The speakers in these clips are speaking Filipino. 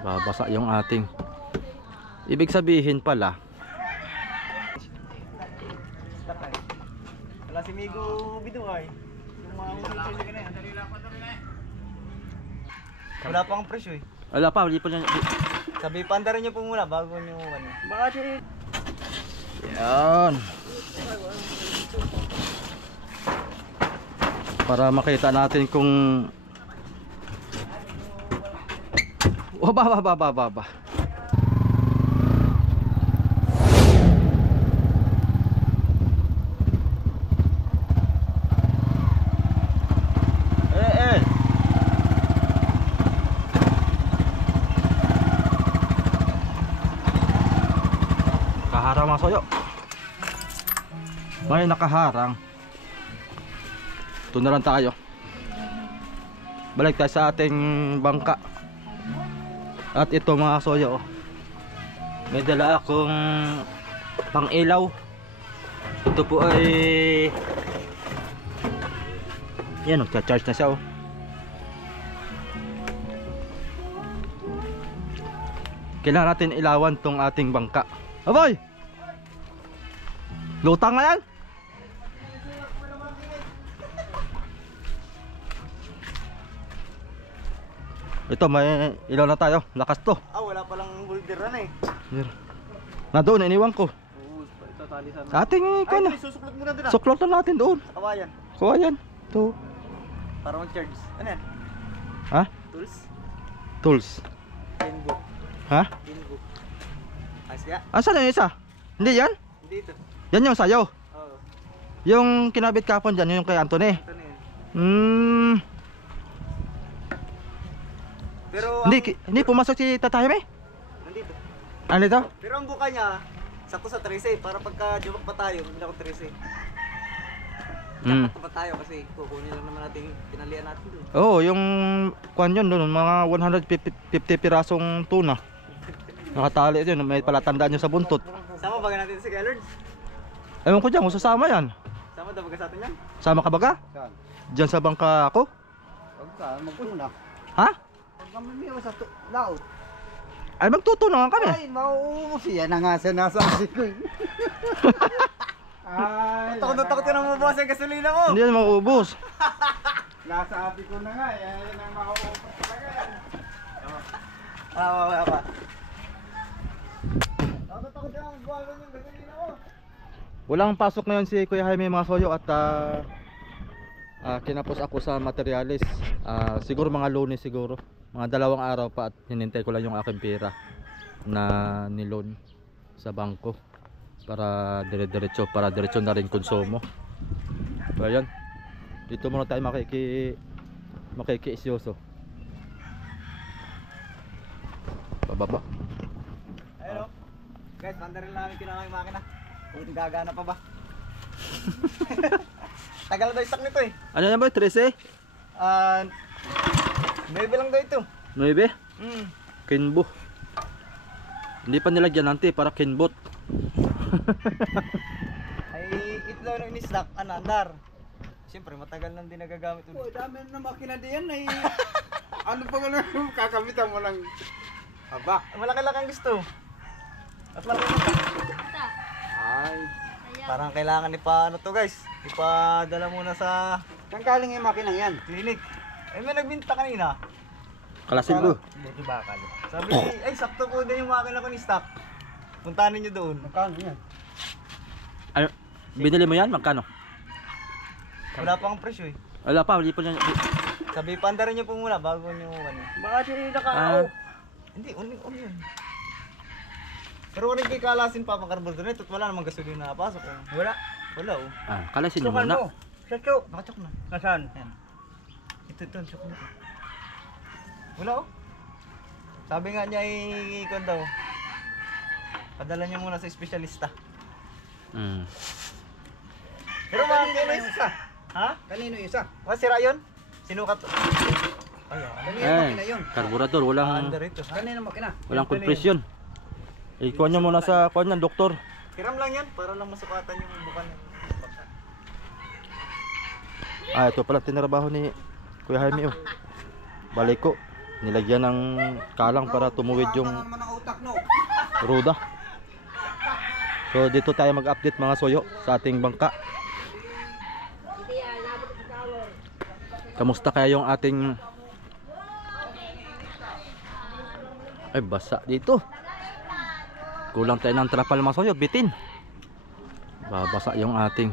Babasa yung ating. Ibig sabihin pala, wala si Migo Biduhay. Yung mga ulit ka na yan. Wala pang presyo eh. wala pa, hindi pa niya. Sabi, pandarin nyo po muna bago nyo ano. Baka siya. Yan. Para makita natin kung baba. Kaharang mga soyo. May nakaharang. Ito na lang tayo. Balik tayo sa ating bangka. At ito mga soyo, may dala akong pang ilaw. Ito po ay yan, nagcha-charge na siya. Kailangan natin ilawan tong ating bangka. Aboy! Lutang na yan! Ito, may ilaw na tayo. Lakas to. Wala palang holder na eh. Na doon, iniwan ko. Oo, ito tali sana. Ating ko na. Susuklot muna doon ah. Suklot na natin doon. Kawayan. Kuha yan. Ito. Para mag-charge. Ano yan? Ha? Tools? Tools. Pinbook. Ha? Pinbook. Ayos kaya? Asan yung isa? Hindi yan? Hindi ito. Yan yung sayo. Oo. Yung kinabit kapon dyan, yung kay Anthony. Ito na yun. Pero Hindi pumasok si Tatay Jaime? nandito. Ano ito? Pero ang buka niya, sakto sa 13 para pagka jump pa tayo, hindi ako 13. Sakto pa tayo kasi kukunin lang naman natin tinalian natin doon. Oo, yung kwan yun doon, mga 150 pirasong tuna. Nakatali yun, may palatandaan yun sa buntot. Sama baga natin si Gallards? Ewan ko dyan, kung sasama yan. Sama daw baga sa atin yan? Sama ka baga? Saan? Dyan sa bangka ako? Huwag ka, magtuna. Ha? Huwag ka mamiyaw sa laot. Ay, magtutunan kami. Ay, mauubos yan na nga sinasabi ko eh. Ay, takot ka na mabukas ang gasolina mo. Hindi yan mauubos. Nasabi ko na nga, yan ang mauubos talaga yan. Wala pa. Takot ka na mabukas ang gasolina mo. Walang pasok ngayon si Kuya Jaime mga soyo at kinapos ako sa materialis. Siguro mga Lunes siguro. Mga 2 araw pa at hinintay ko lang yung aking pera na nilon sa bangko para diretso na rin konsumo. So ayan. Dito muna tayo makikiisyoso. Bababa. Ayun o. Guys, mandarin namin kinakang makina. Kung gagana pa ba? Tagal daw stock nito eh. Ano yan ba? 13? 9 lang daw ito. 9? Kinbo. Hindi pa nilagyan nanti para kinbot. Ay, ito daw nung in-stock, andar. Siyempre, matagal nang di nagagamit ulit. Oh, dami na makina diyan ay ano pa man kakamitan mo lang haba. Malaki-laki ang gusto. At malaki lang. Ay, Parang kailangan ano to guys. Ipadala muna sa saan galing yung makina yan? clinic. May nagbinta kanina. Kalasin mo. Buti bakal. Sabi, ay sakto po din yung makina ko ni stock. Puntahan niyo doon. Magkano yan? Ano? Binili mo yan? Magkano? Wala pang presyo eh. Wala pa, hindi pa niya. Sabi, pandarin niyo po muna bago niyo ano. Baka siya nakaaw. Hindi, uni yan. Pero rin kay kalasin pa pang carburetor at wala namang gasolina na pasok. Wala. Wala oh. Kalasin nyo muna. Sa chok. Nakachok na. Nasaan? Ayan. Ito, chok na. Wala oh. Sabi nga niya ikon daw. Padala niya muna sa espesyalista. Pero Kanino mga yung isa? ha? Kanino yung isa? Sira yun? Sinukat. Ayun. Kanino yung makina yun? Karburador, walang Under ito. Kanino makina? compression. Ikuha nyo muna sa kuha niyan, doktor. Hiram lang yan para lang masukatan yung bukan. Ito pala tinrabaho ni Kuya Jaime oh. Balik ko. Nilagyan ng kalang para tumuwid yung Wala naman ang utak, no? ruda. So dito tayo mag-update mga soyo sa ating bangka. Kamusta kaya yung ating... Ay, basa dito. Kulang tayo ng trapal mga soyo, bitin. Babasa yung ating...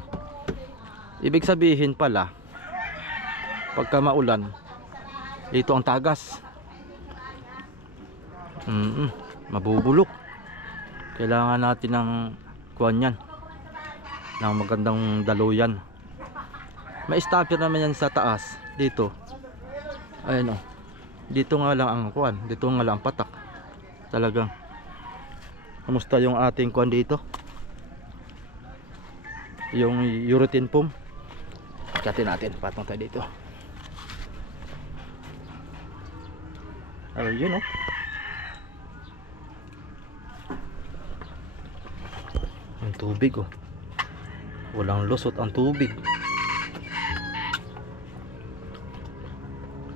Ibig sabihin pala, pagka maulan, dito ang tagas. Mabubulok. Kailangan natin ng kuwan yan, ng magandang daluyan. May stopper naman yan sa taas dito. Ayan o, dito nga lang ang kuwan, dito nga lang ang patak. Talagang kamusta yung ating kuwan dito, yung urethane foam. Katin natin, patong tayo dito. Ayun o, ang tubig oh. Walang lusot ang tubig.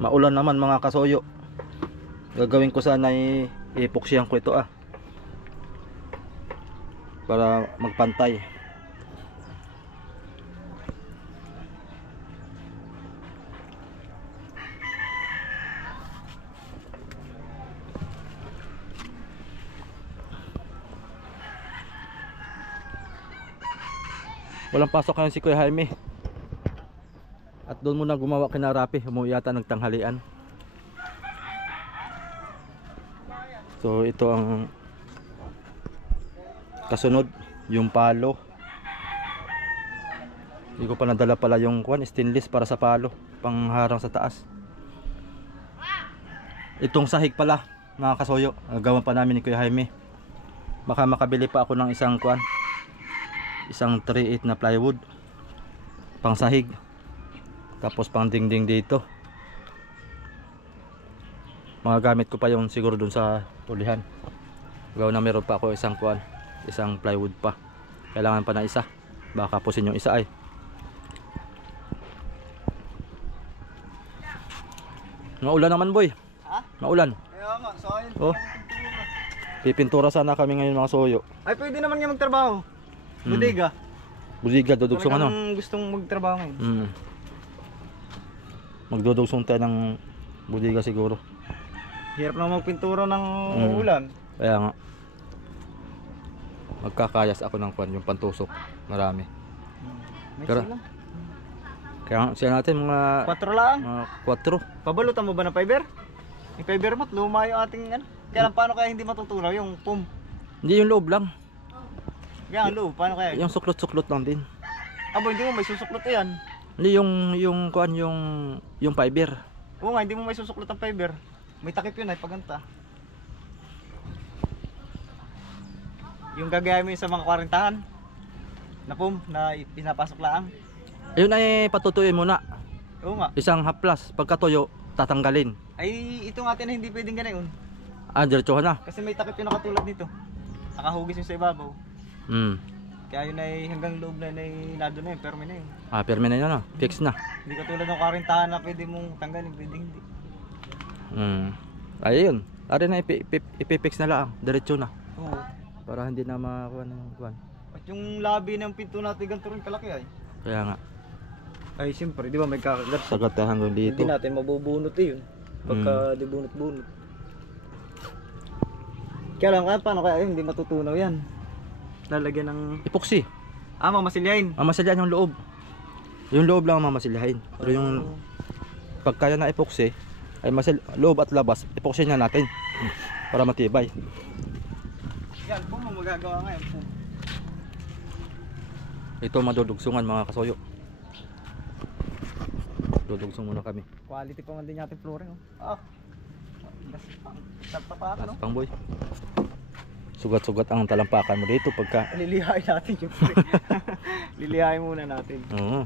Maulan naman mga kasoyo. Gagawin ko sana i-epoxyhan ko ito para magpantay. Walang pasok ngayon si Kuya Jaime. At doon muna gumawa kina Rapi. Umuwi yata nagtanghalian. So ito ang kasunod, yung palo. Hindi ko pa nadala pala yung stainless para sa palo, pangharang sa taas. Itong sahig pala mga kasoyo, gawin pa namin ni Kuya Jaime. Baka makabili pa ako ng isang 3/8 na plywood pang sahig, tapos pang dingding dito. Magagamit ko pa yung siguro dun sa tulihan. Gawin na meron pa ako isang plywood pa. Kailangan pa na isa, baka pusin yung isa ay. Maulan naman boy. Ha? Maulan. Kaya nga, so ayun. Oh. Pipintura sana kami ngayon mga soyo. Ay, pwede naman nga magtrabaho. Bodega. Budiga, dudugsong ano? Gustong magtrabaho ngayon. Magdudugsong tayo ng budiga siguro. Hirap na magpintura ng ulan. Kaya nga. Magkakayas ako ng yung pantusok. Marami. May Pero- sila. Kaya nga siya natin mga 4 lang. 4. Pabalutan mo ba ng fiber? Yung fiber mo, luma yung ating ano. Kaya lang, paano kaya hindi matutunaw yung foam? Hindi yung loob lang. Kaya ang loob, paano kaya? Yung suklot-suklot lang din. Abo, hindi mo may susuklot yan. Hindi yung fiber. Oo nga, hindi mo may susuklot ang fiber. May takip yun ay paganta. Yung gagaya mo yun sa mga 40-han na foam na pinapasok lang. Ayun ay patutuyin muna. Oo nga. Isang half plus. Pagkatuyo, tatanggalin. Ay, ito nga na hindi pwedeng ganayon. Diretsuhan na. Kasi may takip yun na katulad nito. Nakahugis yun sa ibabaw. Kaya yun ay hanggang loob na nado na yun, permi na yun. Permi na yun na. Fix na. Hindi katulad ng 40-han na pwede mong tanggalin, pwede hindi. Ayun. Ari na ipipix na lang. Diretso na. Oo. Para hindi na makuha ng kuwan. At yung labi ng pinto natin ganito rin kalaki ay. Kaya nga. Ay siyempre, di ba may kakagat? Sagat tayo hanggang dito. Hindi natin mabubunot yun. Pagka di bunot-bunot. Kaya lang, paano kaya hindi matutunaw yan? Lalagyan ng... Epoxy. Mamasilyahin. Mamasilyahan yung loob. Yung loob lang ang mamasilyahin. Pero yung pagkaya na epoxy, ay loob at labas, epoxy na natin. Para matibay. Yan, po mo magagawa ngayon po. Ito madudugsungan mga kasoyo. Dudugsong muna kami. Quality pa man din natin flooring. Sarap pa ako, no? Pang boy. Sugat-sugat ang talampakan mo dito pagka... Lilihain natin yung flooring. Lilihain muna natin. Oo.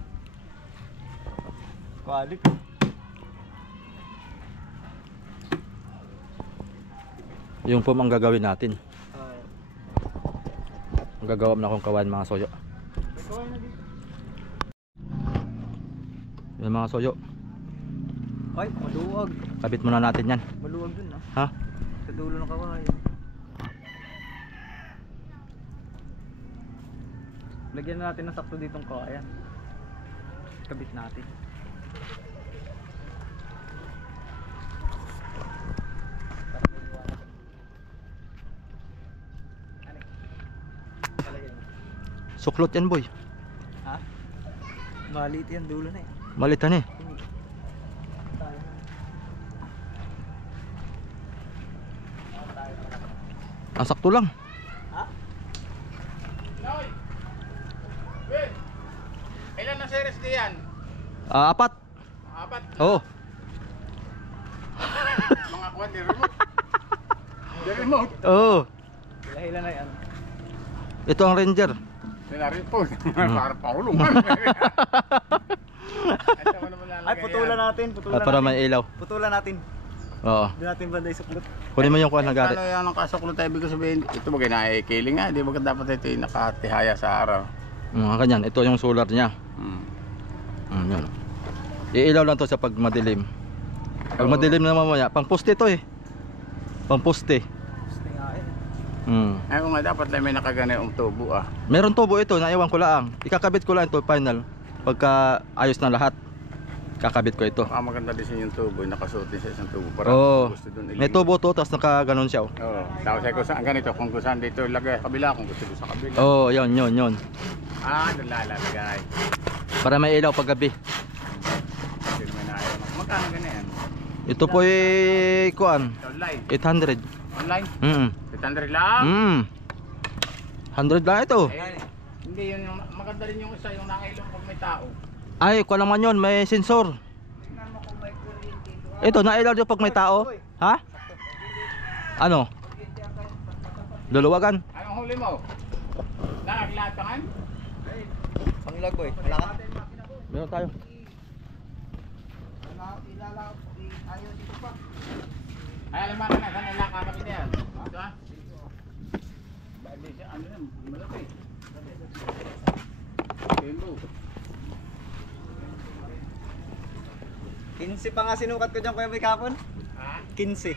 Quality. Yung foam ang gagawin natin. Ang gagawa na akong kawan mga soyo. Yan mga soyo. Ay, maluwag. Kabit muna natin yan. Maluwag wag dun ah. Ha? Sa dulo ng kawayan. Lagyan na natin ng sakto ditong kawayan. Kabit natin. Suklot yan boy. Ha? Maliit yan, dulo na eh. Malitan eh. Ang sakto lang. Ha? Ilan na series diyan? Apat. Apat. Oo. Mga kuwan, di remote. Di remote. Oo. Hila na yan. Ito ang Ranger. Sinarin po. Para paulungan. Ay, putulan natin. Putulan Para natin. may ilaw. Putulan natin. Oo. Doon natin banday suklot. Kunin mo yung kuha ng gari. Ano yan ang kasuklot tayo? Ibig ko sabihin, ito ba kinaikiling nga? Di ba dapat ito yung nakatihaya sa araw? Ganyan. Ito yung solar niya. Yan. Iilaw lang to sa pag madilim. Pag madilim na mamaya, pang poste to eh. Pang poste. Gusto nga eh. Ay kung nga dapat lang may nakagana yung tubo ah. Meron tubo ito, naiwan ko lang. Ikakabit ko lang ito final. Pagka ayos na lahat, kakabit ko ito. Maganda din yung tubo, nakasuot din sa isang tubo. Para Oo. gusto doon May tubo to, tapos nakaganon siya. Oo. Tapos ay kung saan ganito, kung saan dito lagay kabila, kung gusto sa kabila. Oo, yun. Doon lalagay. Para may ilaw pag gabi. Kasi may naayaw. Magkano ganyan? Ito po ay kuan, Online. 800. Online? 800 lang? 100 lang ito. Eh, hindi yun yung maganda rin yung isa yung nakailong pag may tao. Ay, kuha naman yun, may sensor. Ito, nailaw din pag may tao. Ha? Ano? Luluwagan? Anong huli mo? Nakaglatangan? Pangilag boy. Wala ka? Meron tayo. Ay, alam mo na, saan nila kakapit yan? Ito ha? Bali siya, ano yan, malaki. Bimbo. 15 pa nga sinukat ko dyan kuya may kahapon. Ha? 15.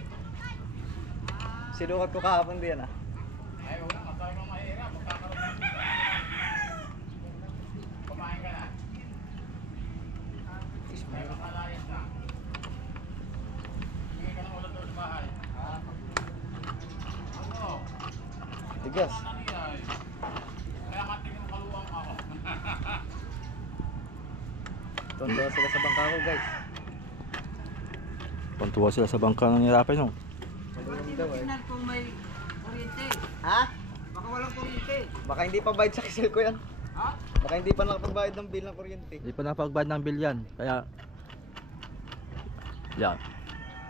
Sinukat ko kahapon din ah. Ay, wala, matawag ng mahirap, magkakaroon ng kita. Kumain ka na. May makalayas na. Hindi ka na ulit doon sa bahay. Ano? Tigas. Ano yan? Kaya katingin kaluwang ako. Tondo sila sa bangka ko guys. Pantuwa sila sa bangka ng nirapan no? Malulong daw eh. Kung may kuryente. Ha? Baka walang kuryente. Baka hindi pa bayad sa kisil ko yan. Ha? Baka hindi pa nakapagbayad ng bill ng kuryente. Hindi pa napagbayad ng bill yan. Kaya, yan.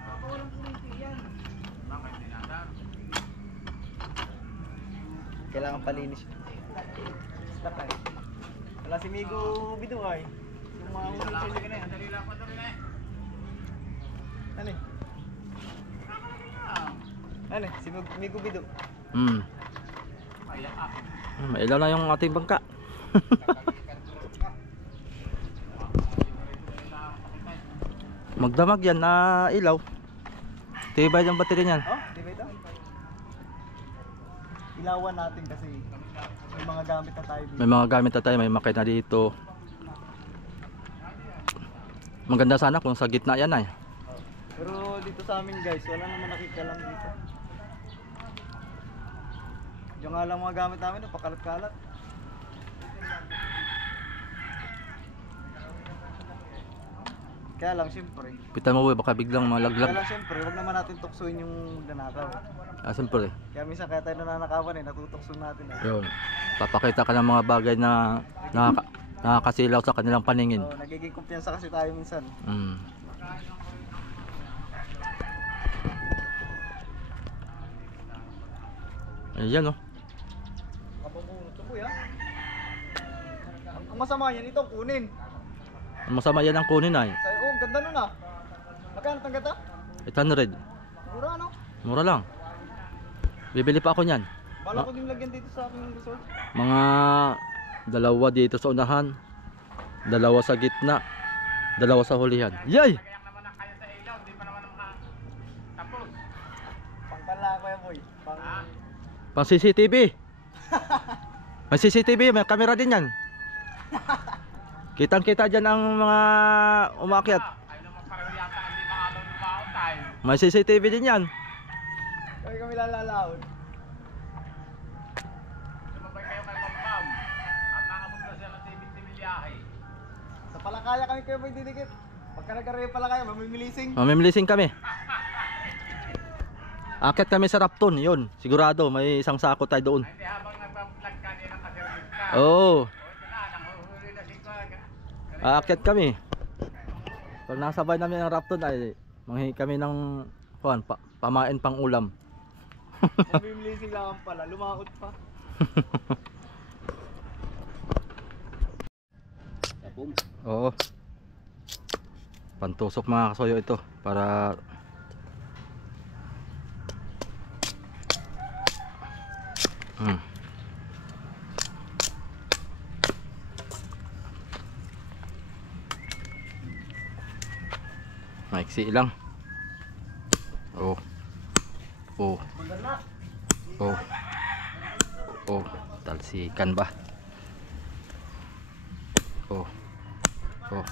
Baka walang kuryente yan. Bakit dinadar? Kailangan palinis. Stop ay. Wala si Migo Bido ay. Yung mga ulit ka na yan. Dali lang, padali na eh. Ano eh? Ano eh? Si Migo Bido. Kaya ah. May ilaw na yung ating bangka. Magdamag yan na ilaw. Tibay yung battery niyan. Oh, di ba ito? Ilawan natin kasi may mga gamit na tayo dito. May mga gamit na tayo, may makina dito. Maganda sana kung sa gitna yan ay. Pero dito sa amin guys, wala naman nakita lang dito. Diyan nga lang mga gamit namin, napakalat-kalat. Kaya lang siyempre. Pitan mo boy, baka biglang Kaya malaglag. lang siyempre, wag naman natin tuksuin yung nanakaw. Siyempre. Kaya minsan kaya tayo nananakawan eh, natutukso natin eh. Yun. Papakita ka ng mga bagay na nakakasilaw sa kanilang paningin. So, nagiging kumpiyansa kasi tayo minsan. Ayan oh. Kapabunot ko kuya. Ang masama yan, ito kunin. Ang masama yan ang kunin ay. Sabi ko, ang ganda nun ah. Magkano tang gata? 800. Mura ano? Mura lang. Bibili pa ako niyan. Bala ko din lagyan dito sa aking resort. Mga dalawa dito sa unahan, dalawa sa gitna, dalawa sa hulihan. Yay! Kaya naman na kaya sa ilaw, di pa naman makatapos. Pala ko yan, boy. Pang... Pang CCTV. May CCTV, may camera din yan. Kitang-kita dyan ang mga umakyat. Ay naman pareho yata hindi makalaw ng baon tayo. May CCTV din yan. Kami lalalaon. Sumabay kayo kay Pampam. At nakabog na siya ng timilyahe. Sa Palakaya kami kayo may didikit. Pagka nag-array pala kayo, mamimilising. Mamimilising kami. Akyat kami sa Rapton, yun. Sigurado, may isang sako tayo doon. Hindi habang nagpa-vlog ka din ang kasirmit ka. Oo. O ito na, nanguhuli na si Kwan. Aakyat kami. Pag nasabay namin ang Rapton ay manghingi kami ng pamain pang ulam. Mamimilising lang pala, lumaot pa. Oo. Pantusok mga kasoyo ito para maiksi lang. Oh. Oh. Oh. Oh, talsikan ba? Oh. Oh.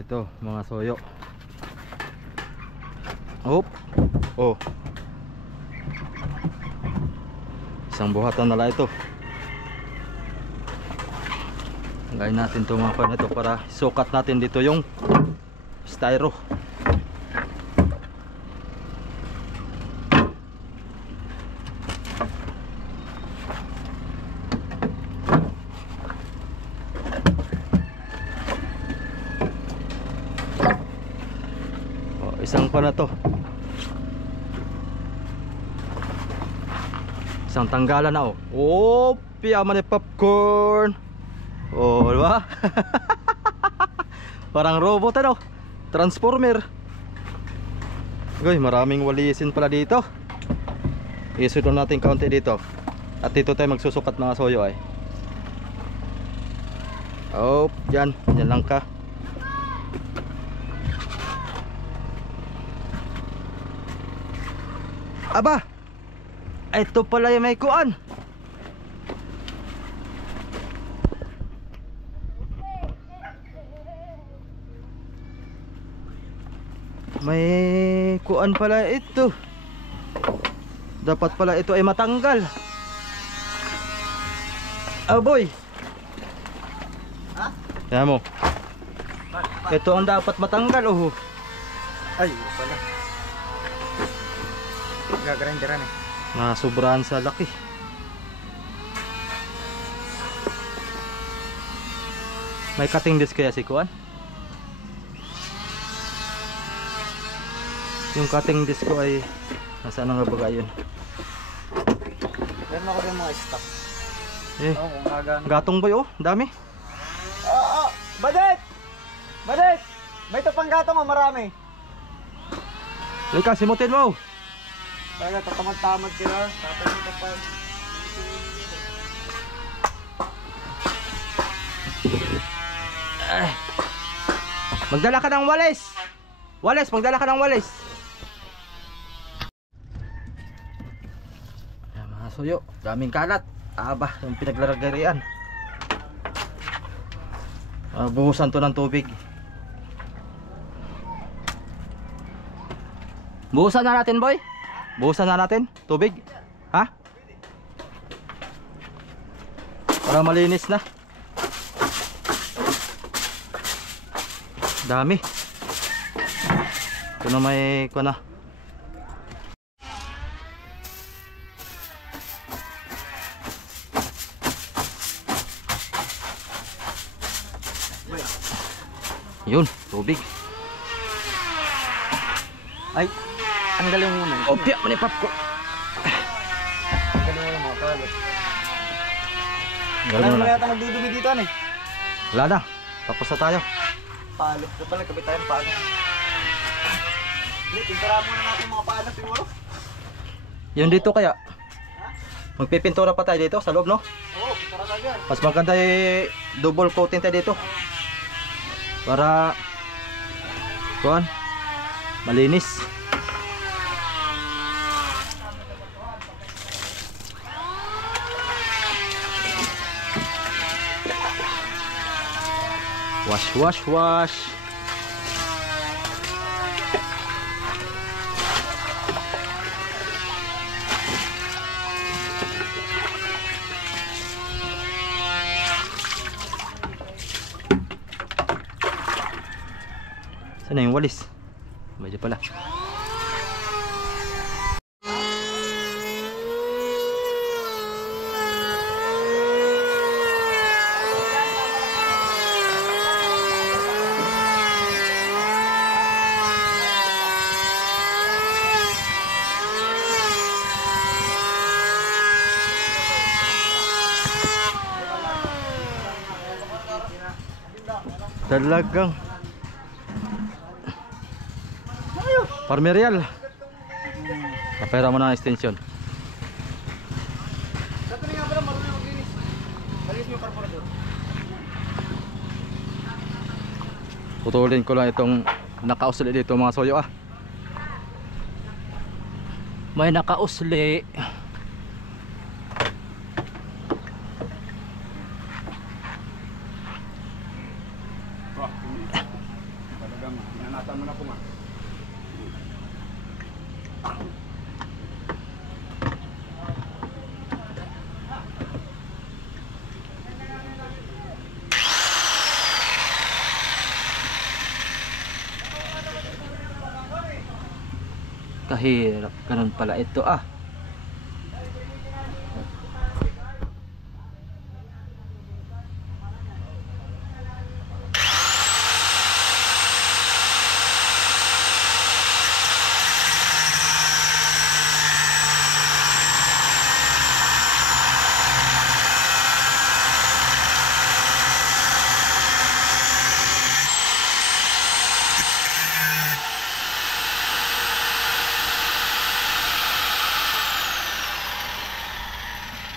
Ito mga soyo. Hop. Oh. Isang buhatan na lang ito. Lagay natin itong mga pan ito para sukat natin dito yung styro. Isang pa na to. Isang tanggalan na oh. Oh, piyaman ni popcorn. Oh, diba? Parang robot ano. Transformer. Goy, maraming walisin pala dito. Isunod natin kaunti dito. At dito tayo magsusukat mga soyo ay. Oh, dyan. Dyan lang ka. Aba, ito pala yung may kuan. May kuan pala ito. Dapat pala ito ay matanggal. Oh boy. Ha? Kaya mo. Ito ang dapat matanggal oh. Ay, pala. Gagrinderan eh. Nasubrahan sa laki. May cutting disc kaya si kuan? Yung cutting disc ko ay nasaan nga baga yun? Meron ako yung mga stock. Eh, Oo, kung kagano. gatong boy oh, dami. Oo, Badet! Badet! May ito pang gatong oh, marami. Lika, simutin mo. Talaga, tatamad-tamad sila. Tapos ito pa. Ay. Magdala ka ng walis. Walis, magdala ka ng walis. Ayan, mga suyo, daming kalat. Aba, yung pinaglaragarian. Buhusan to ng tubig. Buhusan na natin, boy. Buhusan na natin tubig. Ha? Para malinis na. Dami. Ito na may ko na. Yun, tubig. Ay, tanggalin muna. Opya, manipap ko. Tanggalin muna mga kalot. Gawin Alam mo mo na. yata nagdudumi dito ano eh. Wala na. Tapos na tayo. Palo. Ito pala, kabit tayo ng palo. Hindi, pintara muna natin mga palo siguro. Yun dito kaya. Magpipintura pa tayo dito sa loob, no? Oo, pintara na dyan. Mas maganda double coating tayo dito. Para kuan malinis. Wash, wash, wash. Sana yung walis? Medyo pala. Talagang Parmerial. Kapera mo na ang extension. Dato na nga pala, marunong maglinis. Malinis mo yung carburetor. Putulin ko lang itong nakausli dito mga soyo ah. May nakausli. Wah, ini. Talagang inanatan mo na po, ma. Kahirap ganun pala ito ah.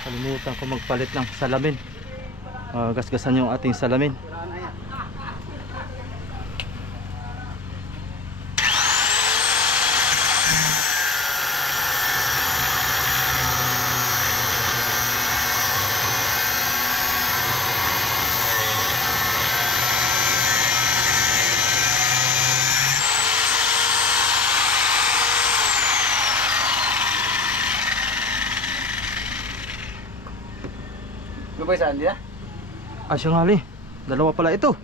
Kalimutan ko magpalit ng salamin. Gasgasan yung ating salamin. Ano ba saan dia? Ah, siya nga li. Dalawa pala ito.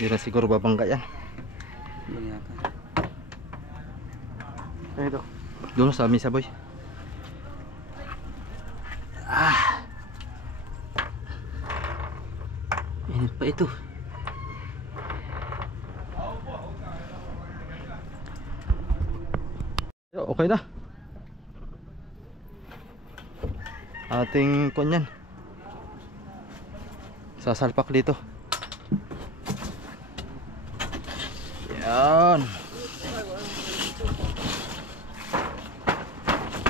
Hindi na siguro babangga yan. Hindi yata. Ito. Doon sa misa boy. Ah. Init pa ito. Okay na. ating kunyan. Sasalpak dito. Yan.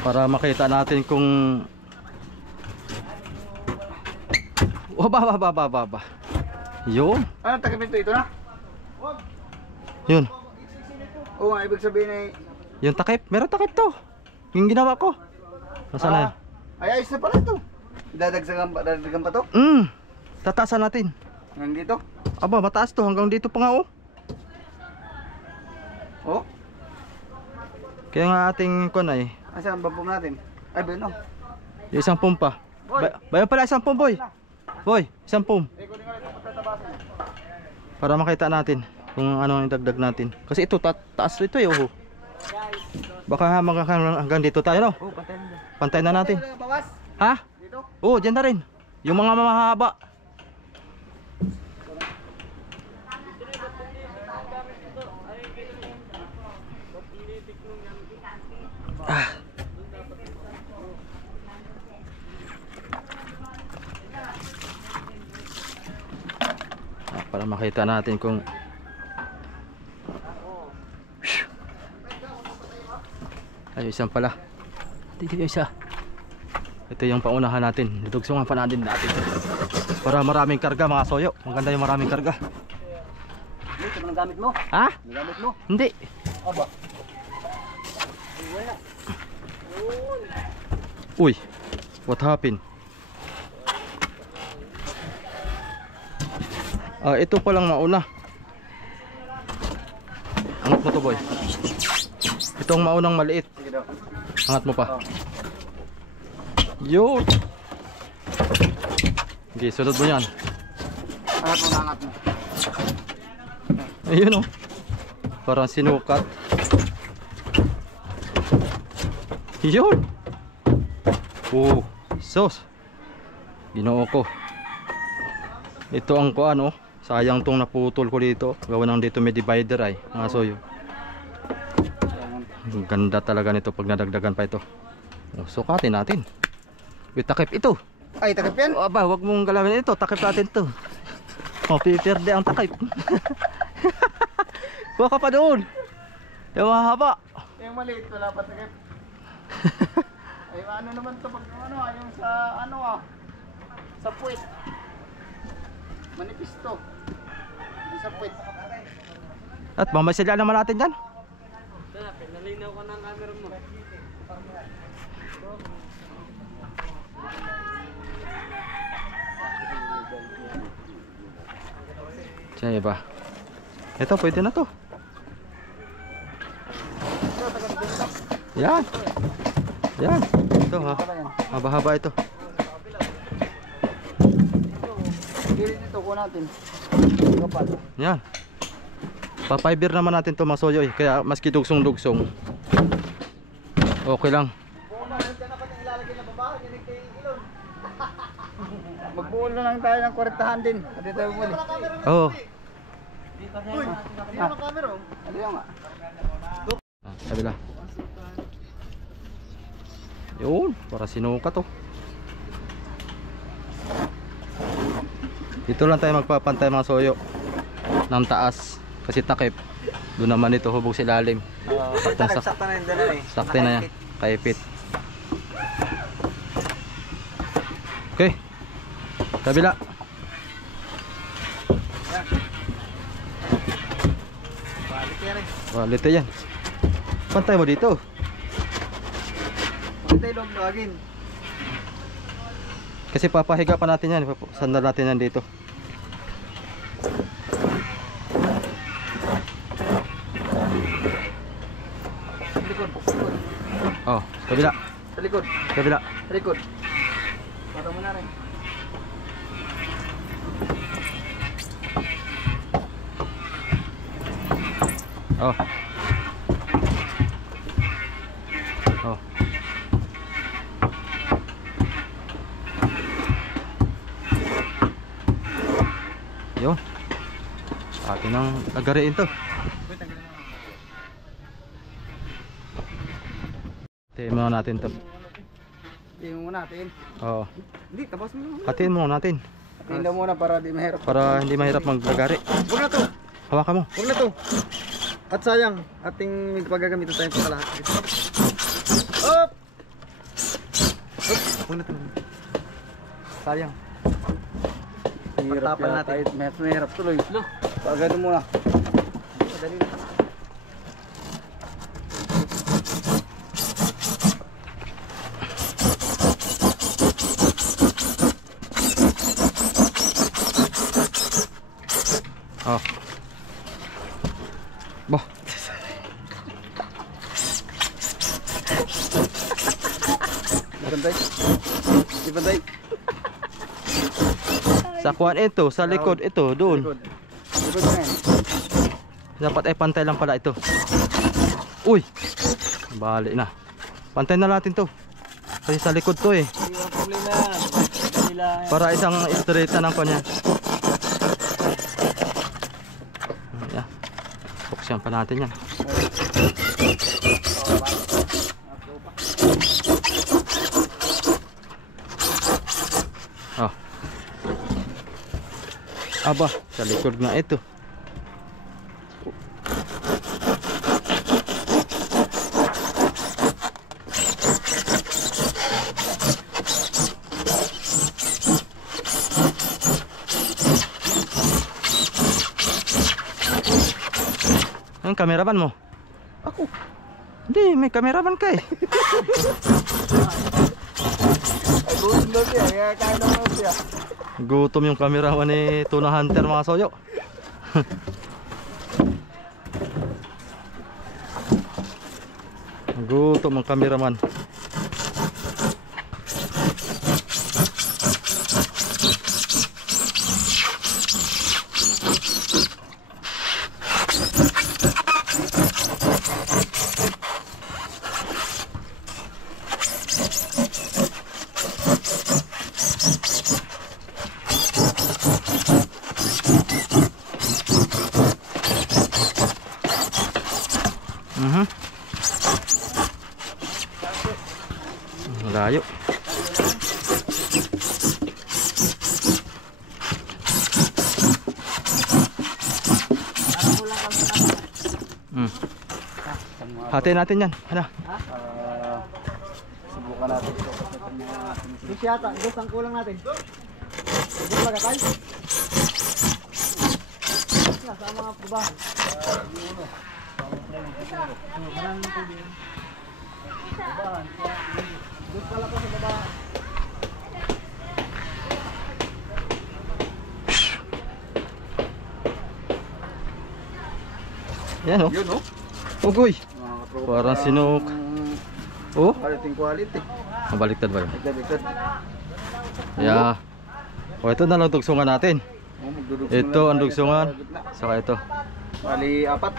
Para makita natin kung baba. Yun. Anong takip nito? Ito na? Yun. Oo, ang ibig sabihin ay... Yung takip. Meron takip to. Yung ginawa ko. Nasaan na yun? Ay, ayos na pala ito. Dadagdagan pa to? Tataasan natin. Hanggang dito? Aba, mataas to. Hanggang dito pa nga oh. Oh? Kaya nga ating kun ay Asan ang bambong natin? Ay, ba yun oh. yung isang pumpa. Bayan pala isang pump boy. Boy, isang pump. Para makita natin kung ano ang dagdag natin. Kasi ito taas ito eh oh. Baka hanggang dito tayo no? Oh, pantay na. Pantay na natin. Bawas? Ha? Dito? Oo, dyan na rin. Yung mga mahaba. Para makita natin kung ay isang pala. Dito yung isa. Ito yung paunahan natin. Dudugsungan pa natin dati. Para maraming karga mga soyo. Maganda yung maraming karga. Ito ang gamit mo? Ha? Gamit mo? Hindi. Aba. Uy, what happened? Ito pa lang mauna. Angat mo to boy. Ito ang maunang maliit. Sige daw. Angat mo pa. Yun. Okay, sunod mo yan. Angat mo na, angat mo. Ayun oh. Parang sinukat. Yun. Oh, sos. Ginoo ko. Ito ang kuan oh. Sayang tong naputol ko dito. Gawa nang dito may divider ay. Mga soyo. Ang ganda talaga nito pag nadagdagan pa ito. Oh, sukatin natin. Wait, takip ito. Ay, takip yan? O aba, wag mong galawin ito. Takip natin to. Mapiperde ang takip. Huwag ka pa doon. Yung mahaba. Yung maliit, wala pa takip. Ay, ano naman to pag ano, yung sa ano sa puwit. Manipis to. Yung sa puwit. At mamasilya naman natin dyan. Nalinaw ko ng camera mo. Diyan iba. Ito, pwede na to. Yan. Yan. Ito ha. Haba-haba ito. Gilid nito ko natin. Kapal. Yan. Papiber naman natin to mga soyo eh. Kaya maski dugsong-dugsong. Okay lang. Magbuol na lang tayo ng 40 din. At ito yung muli. Oo. Uy, hindi naman camera oh. Ano yung nga? Kabila. Yun. Para sinukat to. Dito lang tayo magpapantay mga soyo. Ng taas. Kasi takip. Doon naman ito hubog sa ilalim. Sakta na yung dala eh. Sakti na yan. Kaipit. Okay. Kabila. Balik yan eh. Walito yan. Pantay mo dito. Pantay loob lagin. Kasi papahiga pa natin yan. Sandal natin yan dito. Likod. Oh, kabila. Sa likod. Kabila. Sa likod. Pata mo na rin. Oh. Oh. Yun. Atin ang agariin to. Tayo muna natin to. Hindi mo natin. Oo. Hindi, tapos mo. Hatiin mo natin. Hatiin daw muna para di mahirap. Para hindi mahirap maglagari. Huwag na to. Hawakan mo. Huwag na to. At sayang, ating paggagamitan tayo pa lahat. Up! Huwag na to. Sayang. Hirap Pagtapan yata. natin. Mas mahirap tuloy. No. Pagano muna. Madali na. Oh. Bah. Ibantay. Ibantay. Sa kuwan ito, sa likod ito, doon. Likod. Likod na yan. Dapat ay pantay lang pala ito. Uy. Bali na. Pantay na natin to. Kasi sa likod to eh. Hindi ang problema yan. Madali lang. Para isang straight na ng kanya. Ayan. Buksan pa natin yan. Oh. Aba, sa likod nga ito. Ang kameraman mo? Ako. Hindi, may kameraman ka eh. Ay, gutom daw siya. Kaya kain daw siya. Gutom yung kameraman ni Tuna Hunter mga soyo. Gutom ang kameraman. Layo. Hati natin yan. Ano? Subukan natin ito. Gusto yata, gusto ang kulang natin. Gusto ba katay? Sa mga pubahan. Maraming tubig. Pubahan. Gusto pala ko sa baba. Yan oh. Yun oh. Ugoy. Mga katropa. Parang sinuk. Oh, Quality quality. mabaliktad ba yun? Bigtad. Yeah. O ito na lang dugsungan natin. Oh, magdudugsungan Ito lang ang tayo dugsungan. sa gitna. Saka ito. Bali, apat.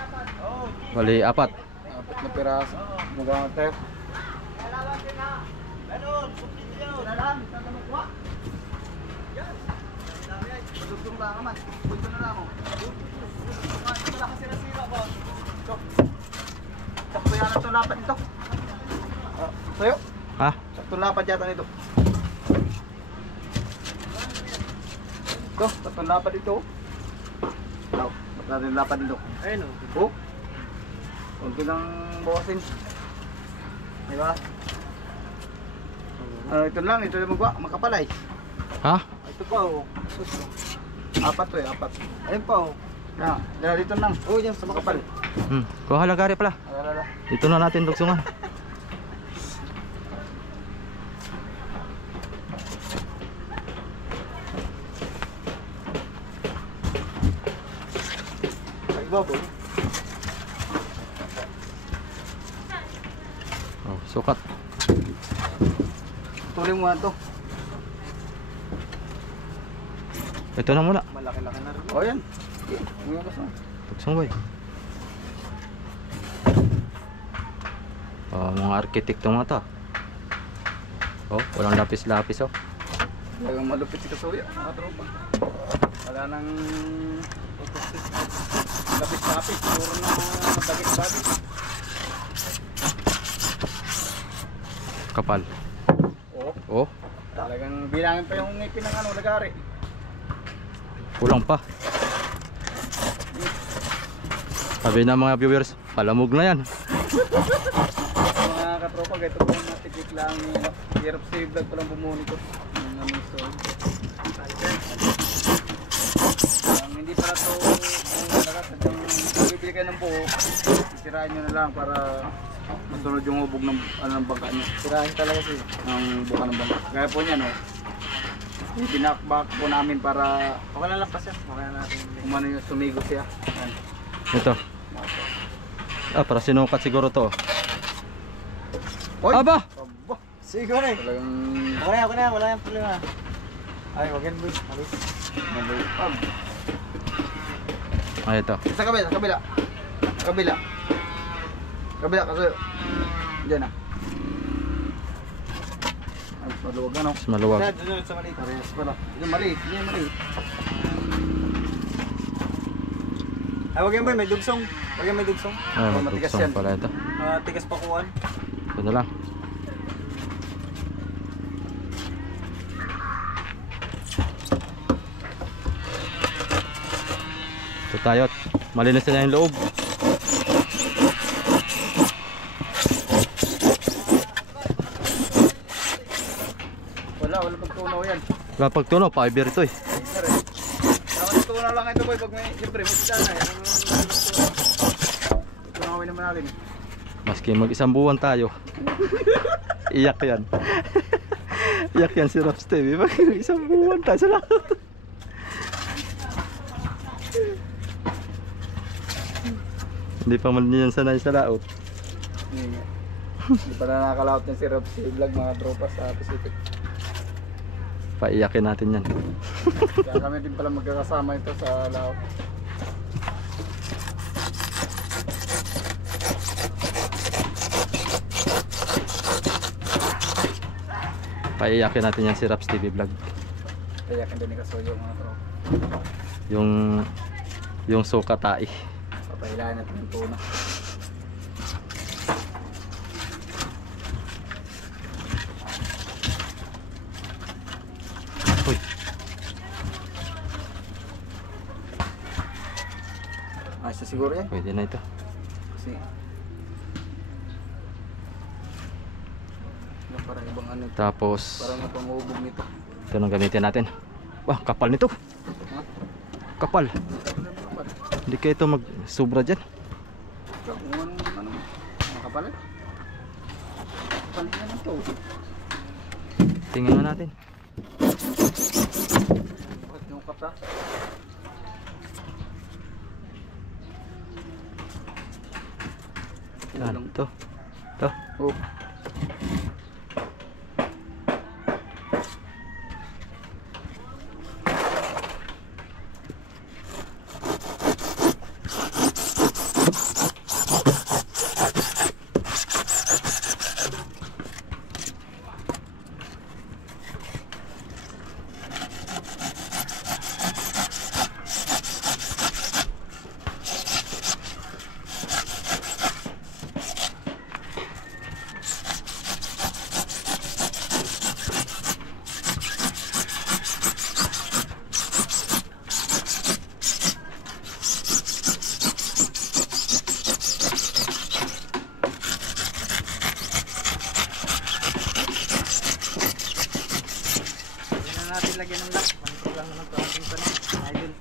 Bali, apat. Apat na piraso. Magagamit tayo. Dugtong ba ka man? Punto na lang ako. Wala kasi nasira ba? Sakto yan ang tulapan ito. Sayo. Ha? Sakto lapad yata nito. Ito, sakto lapad ito. Ito, ba't natin lapad nito? Ayun o. Oh. Kunti lang bawasin. Diba? Ito lang, ito lang magwa, makapalay. Ha? Ito pa oh. Sus. Apat to eh, apat. Ayun pa oh. Yan, dito lang. Oh, yan sa makapal. Kuha lagari pala. Alala. Ito na natin dugsungan. Ay, iba po. Oh, sukat. Tuloy mo nga to. Ito na muna. Malaki-laki na rin. Oh, yan. Ngayon ka sa. Dugsong boy. Oh, mga arkitekto mga to. Oh, walang lapis-lapis oh. Talagang malupit si Kasuya. Mga tropa. Wala nang lapis-lapis. Puro na bagit-bagit. Kapal. Oh, Talagang bilangin pa yung ngipin ng lagari. kulang pa. Sabi ng mga viewers, palamog na yan. Mga katropa, ito po yung matikik lang ni Hirap sa vlog ko lang bumuni ko. Yung aming story. Hindi pala to sadyang bibili kayo ng buo, sirain nyo na lang para masunod yung hubog ng bangka nyo. Sirahin talaga siya. Ng buka ng bangka. Gaya po niya, no? Binakbak po namin para Okay na lang pa siya. Okay na natin. umano yung sumigo siya. Yan. Ito. Para sinukat siguro to. Oy! Aba! Aba! Siguro eh. Talagang Okay na. Wala yung problema. Ay, wag yan boy. Alis. mabaypag. Ay, ito. Sa kabila, sa kabila. Sa kabila. Kabila kasi diyan ah. Ay, maluwag ano. Mas maluwag. Doon sa maliit. Parehas pala. Yung maliit, yung maliit. Ay, wag yan boy. May dugsong. Wag yan may dugsong. Ah, matigas tugsong yan. pala ito. Tigas pakuan. Ito na lang. Ito tayo. Malinis na yung loob. Wala pagtunaw yan. Wala pagtunaw, fiber ito eh. Sir eh. Dapat tunaw lang ito boy pag may, siyempre may sidana. Tunawin naman natin. Maski mag-isang buwan tayo. Iyak yan. Iyak yan si Raps TV. Mag-isang buwan tayo sa lahat. Hindi pa man yan sanay sa laot. Hindi pa na nakakalaot ng si Rob si vlog mga tropa sa Pacific. Paiyakin natin yan. Kaya kami din pala magkakasama ito sa laot. Paiyakin natin yan si Raps TV vlog. Kaya kan din ni Kasoyo mga tropa. Yung sukatai. Papahilahin natin yung tuna. Uy. Ayos na siguro yan. Pwede na ito. Kasi yung parang ibang ano ito. Tapos Parang napangubog nito. ito nang gamitin natin. Wah, kapal nito. Ha? Kapal. Hindi kayo ito mag-sobra dyan. Kung ano makapalit. Palit na ito. Tingnan na natin. Bakit yung kata? Yan, ito. Ito. Oh. Natin lagyan ng lock. Manipag lang naman ito ating pa na. Ayun.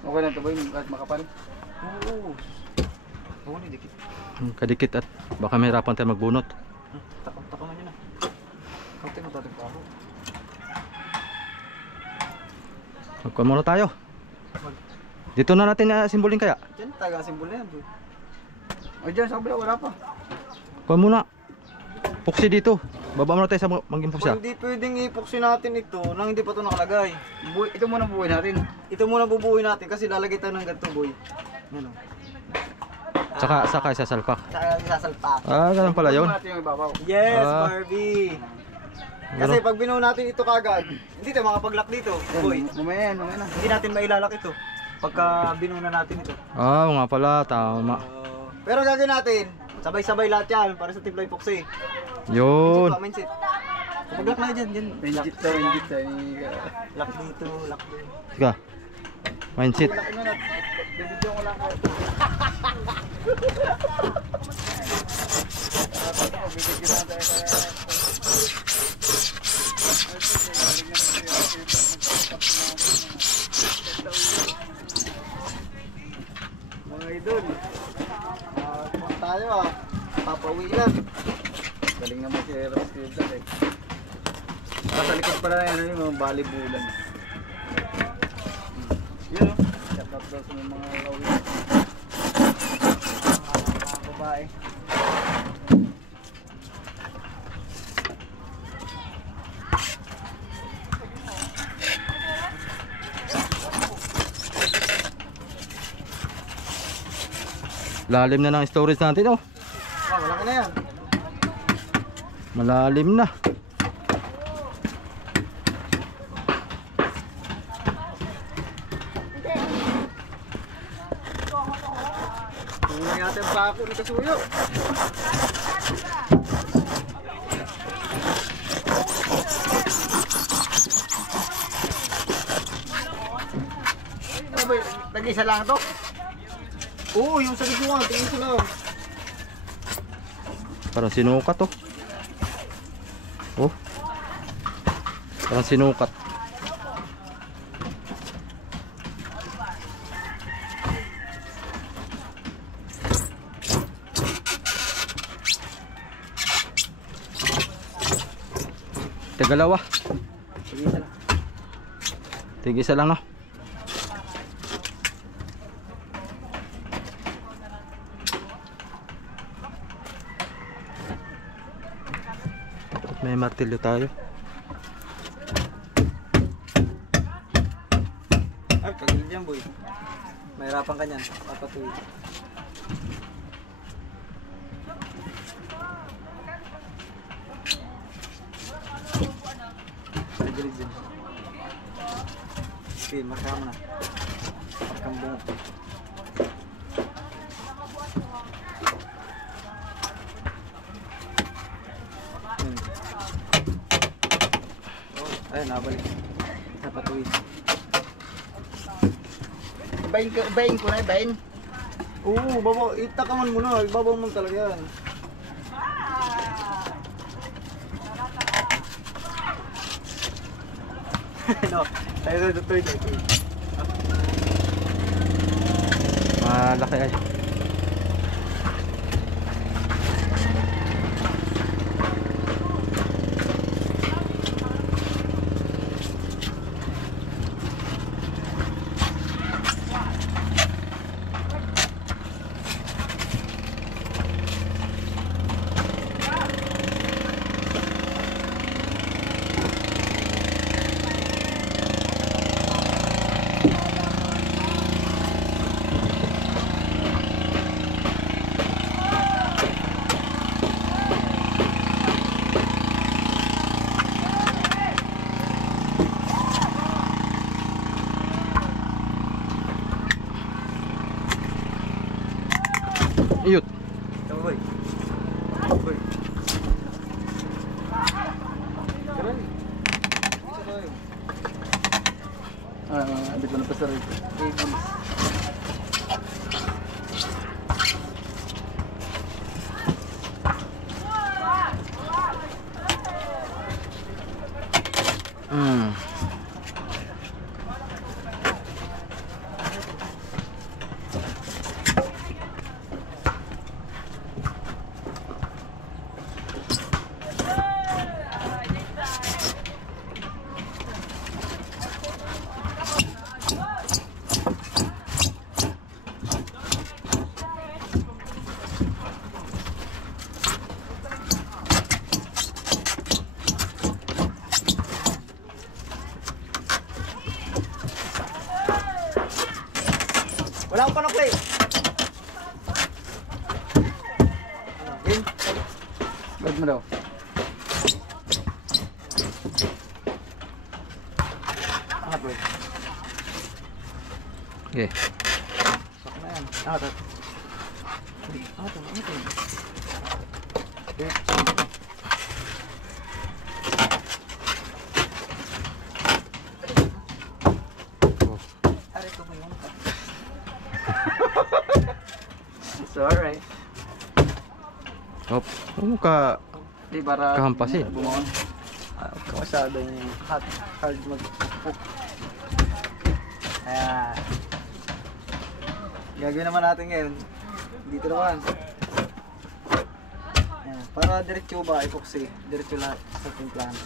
Okay lang ito ba yung kahit makapal? Oo. Oo, ni dikit. Kadikit at baka mahirapan tayo magbunot. Takam man yun ah. Kaunti mo tating pa ako. Magkuhan muna tayo. Dito na natin simbolin kaya. Diyan, taga simbol na yan bro. O dyan sa kabila wala pa. Kuhan muna. Puksi dito. Baba muna tayo sa mangging puksya. Hindi pwedeng ipuksi natin ito nang hindi pa ito nakalagay. Ito muna buuin natin. Ito muna bubuuin natin kasi lalagay tayo ng ganito boy. Yan o. Saka isasalpak. Tsaka isasalpak. Ah, ganun pala yun. Buuin natin yung ibabaw. Yes, Ah. Barbie! Ano? Kasi pag binuo natin ito kagad, hindi tayo makapag-lock dito, boy. Mamaya yan, mamaya na. Hindi natin mailalak ito. pagka binuna natin ito. Ah, nga pala, tama. Pero gagawin natin, sabay-sabay lahat yan para sa Timpla Epoxy. Yun. Mindset. Mag-lock na dyan. Benjit to, benjit to. Lock dito, lock dito. Sige. Mindset. Bibidyo ko lang ko. Bibidyo lang tayo. Mga idol, kumang tayo papauwi lang. Galing naman si Eros Hilda eh. Sa likod pala na yan, yung mga balibulan. Yun o. Shout out daw sa mga kawin. Mga babae. Lalim na ng storage natin, oh. Malaki na yan. Malalim na. Tingnan natin ang pako ni Kasuyo. Ano ba, nag-isa lang to? Oo, yung sa gitna, tingin ko lang. Parang sinukat, oh. Oh. Parang sinukat. Tagalawa. Sige, isa lang. Tig-isa lang, no? May martilyo tayo. Ay, kagil dyan boy. Mahirapan ka niyan, papatuloy. Kagil dyan. Okay, marka mo na. Markang bungo. Ayun, nabalik. Napatuloy. Ibahin ko na, ibahin. Oo, baba, itakaman mo na, ibabaw mo talaga yan. No, tayo na tutoy. Malaki ay. Iyot. Tama boy. Boy. Tara ni. Isa tayo. Abit ko na pa sa rin. Wala akong panukli. Game. Ba't mo daw? Angat boy. Okay. Sak na yan. Angat. Angat. Ari ko mo yung Sorry. Hop. Huwag mo ka Di para kahampasin. bumaon. Masyadong hard mag-cook. Ayan. Gagawin naman natin ngayon. Dito naman. Ayan. Para diretso ba epoxy? Diretso lahat sa timplahan.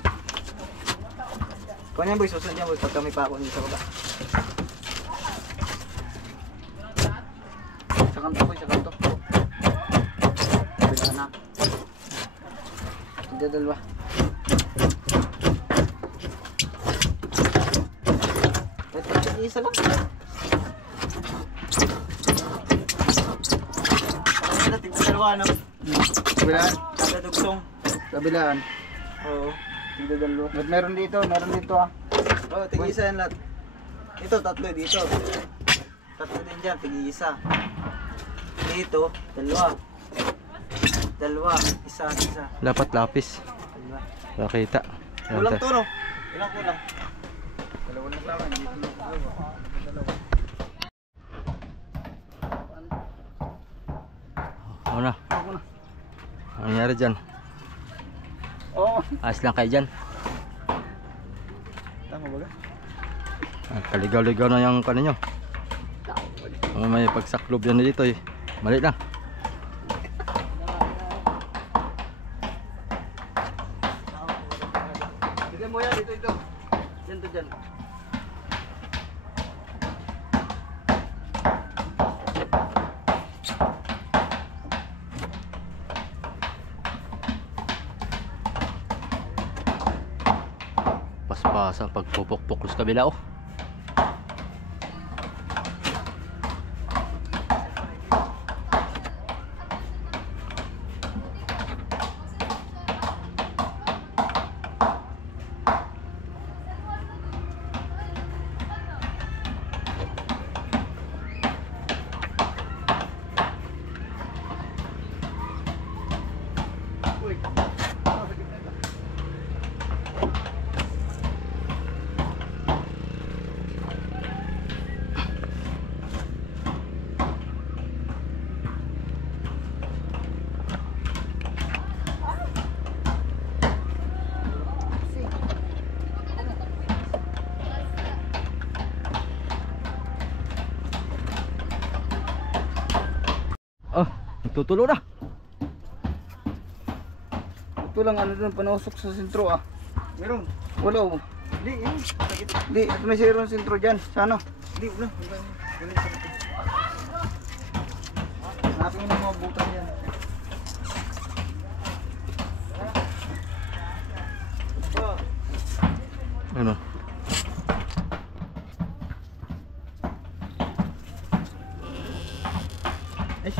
Kung yan boy, susunod yan boy. Pag kami pa ako sa baba. Sa kanto boy, sa kanto. Bila na. Hindi dalawa. Isa lang. Parang natin sa dalawa, no? Kabilaan. Kada dugsong. Kabilaan. Oo. Tigda dalawa. At meron dito ah. Oo, tig-isa yan lahat. Ito, tatlo dito. Tatlo din dyan, tig-isa. Dito, dalawa. Dalawa, isa. Dapat lapis. Dalawa. Nakita. Kulang to, no? Ilang kulang? Dalawa na sa akin. Dito na dalawa. Ano na? Ano nangyari dyan? Oo. Ayos lang kayo dyan. Tama ba? Kaligaw-ligaw na yung kano nyo. May pagsaklob yan dito eh. Mali lang. Bigyan mo yan, ito. Yan to dyan. Paspasan pagpupok-pok sa kabila oh. Oh, nagtutulo na. Ito lang ano doon, panusok sa sentro ah. Meron. Wala oh. Hindi, yan. Sakit. Di, ito may zero sentro dyan. Sana. Hindi, wala. Hanapin mo ng mga butan yan. Ano? Ay,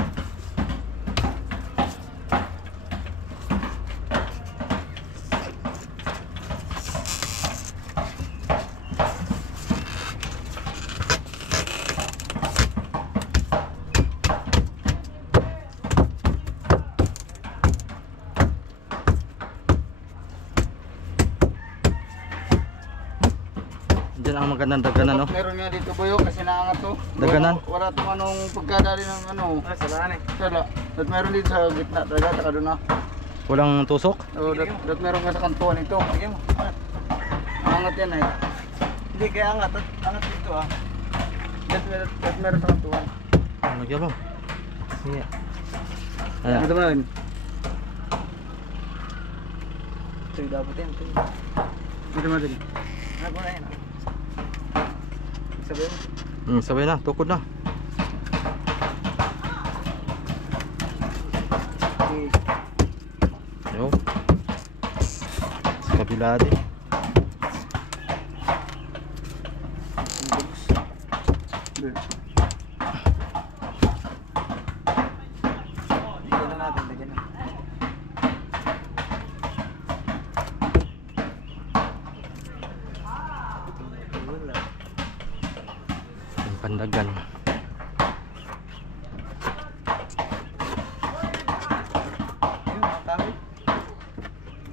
Diyan ang magandang daganan no. Meron nga dito boyo kasi naangat to. Daganan? Wala itong anong pagkadali ng ano. salaan eh. Sala. At meron dito sa gitna talaga, taka doon na. Walang tusok. Oh, dat meron nga sa kantuan ito. Bigyan mo. Angat. Angat yan eh. Hindi, kaya angat. Angat dito ah. Dat meron sa kantuan. Nagyan mo. Sige. Ayan. Ito ba yun? Ito yung dapat yan. Ito ba din? Ano na yan? Sabi mo. Sabay na, tukod na. Okay. Yo. Sa kabila din. Lagyan na natin, lagyan na. Wala. Dagan. Ayun, mga kahoy.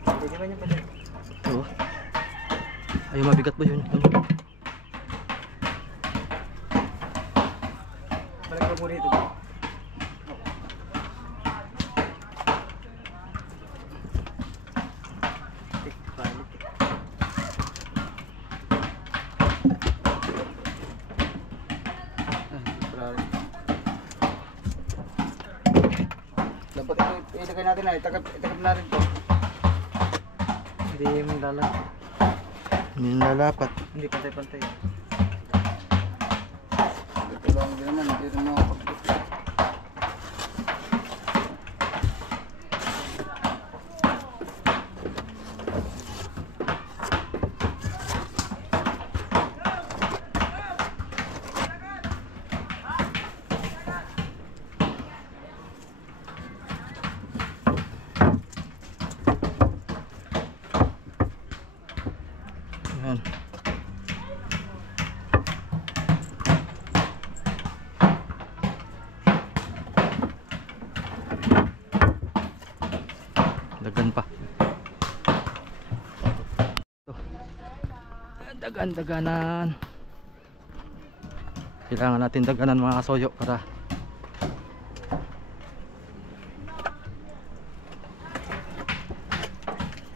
Pwede naman yung pala. Oo. Ay, mabigat ba yun? Balik ka mo rito. Dapat ito ilagay natin na, itakap natin to. Hindi mo lalak. Hindi nalalapat. Hindi pantay-pantay. Ito lang din naman, hindi rin mga Ayan. Dagan pa. Dagan-daganan. Kailangan natin daganan mga kasoyo para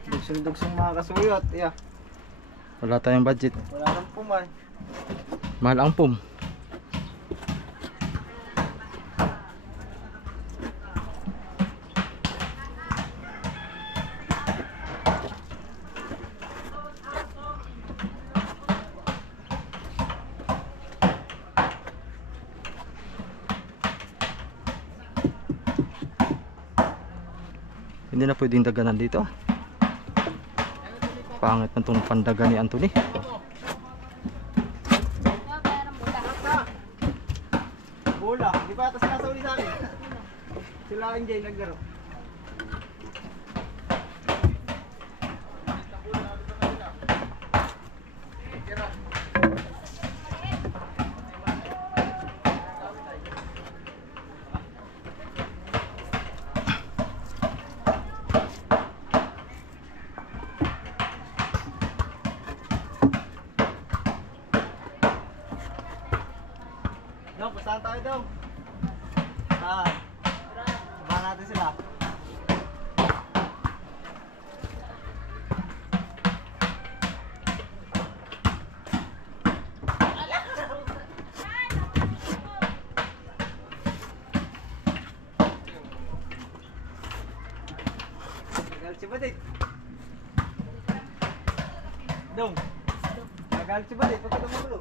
Dugsong-dugsong mga kasuyot. Yeah. wala tayong budget. Wala nang puman. Mahal ang pum. Hindi na pwedeng daganan dito. Pangit na itong pandaga ni Anthony. Bola. Di ba ata sinasauli sa akin? Sila ang Jay naglaro. Dong, pustahan tayo dong. Saan? Sabahan natin sila. Gagal si Badit. Dong. Gagal si Badit. Pagka tumulo.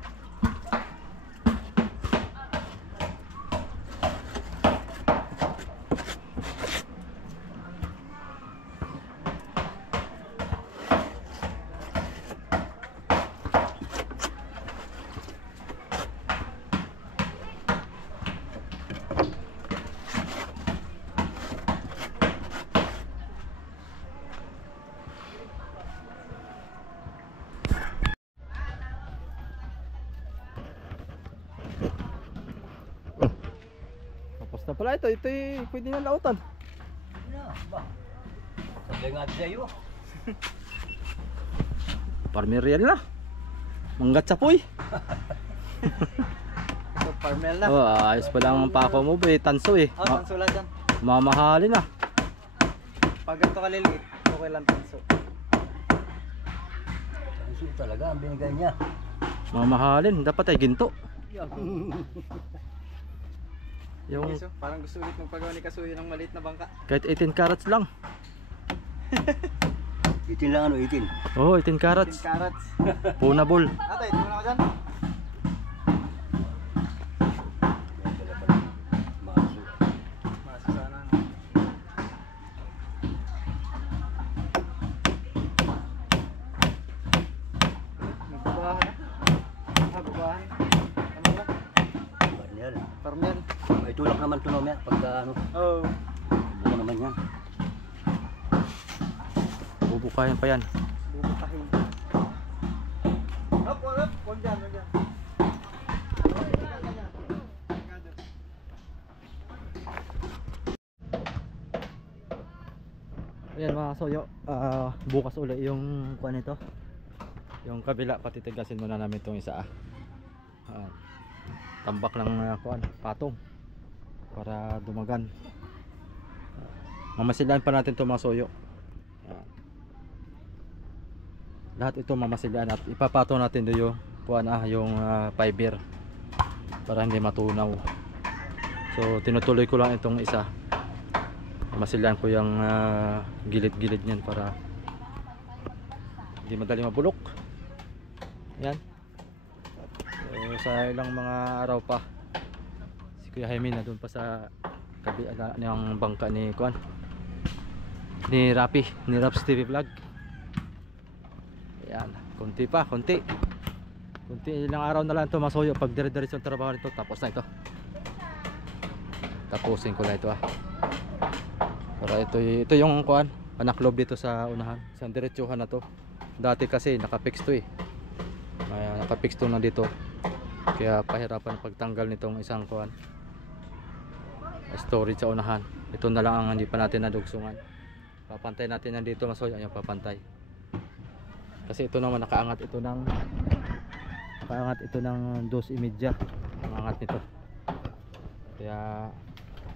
Tapos na pala ito. Ito'y pwede na lautan. Sabi nga sa'yo. Parmerial na. Manggat sa puy. Ito, Parmel na. Oh, ayos pa lang ang pako mo ba eh. Tanso eh. Oh, tanso lang dyan. Mamahalin na. Pag ganito kaliliit, okay lang tanso. Tanso talaga ang binigay niya. Mamahalin. Dapat ay ginto. Yung Okay, so, parang gusto ulit magpagawa ni Kasuyo ng maliit na bangka. kahit 18 carats lang. 18 lang ano, 18. Oh, 18 10 carats. carats. Punable. Atay, ito mo na ako dyan. Maso sana. Magbabahan na. Babahan. Ano lang? Parmel. Parmel. May tulak naman to mamaya pagka ano, Oh. buo naman yan. Bubukayan pa yan. Bubutahin. Hop, hop, hop. Huwag dyan, huwag dyan. Ayan mga soyo, bukas uli yung kuan nito. Yung kabila patitigasin muna namin itong isa. Tambak ng kuan, patong para dumagan. Mamasilan pa natin itong mga soyo. Lahat ito mamasilan at ipapatong natin doon yung kuan, yung fiber para hindi matunaw. So tinutuloy ko lang itong isa. Masilan ko yung gilid-gilid niyan para hindi madali mabulok. Yan. So, sa ilang mga araw pa si Kuya Jaime na doon pa sa kabila ng bangka ni Kuan, ni Rapi, ni Raps TV Vlog. Yan, konti pa, konti ilang araw na lang ito mga soyo. Pag dire-diretso ang trabaho nito, tapos na ito. Tapusin ko na ito para ito yung kuan, anak loob dito sa unahan. Isang diretsuhan na to. Dati kasi nakapix to nakapix to na dito. Kaya pahirapan pagtanggal nitong isang kuan, storage sa unahan. Ito na lang ang hindi pa natin nadugsungan. Papantay natin nandito masoy. Ayan, papantay. Kasi ito naman nakaangat ito ng 2.5. Ang angat nito. Kaya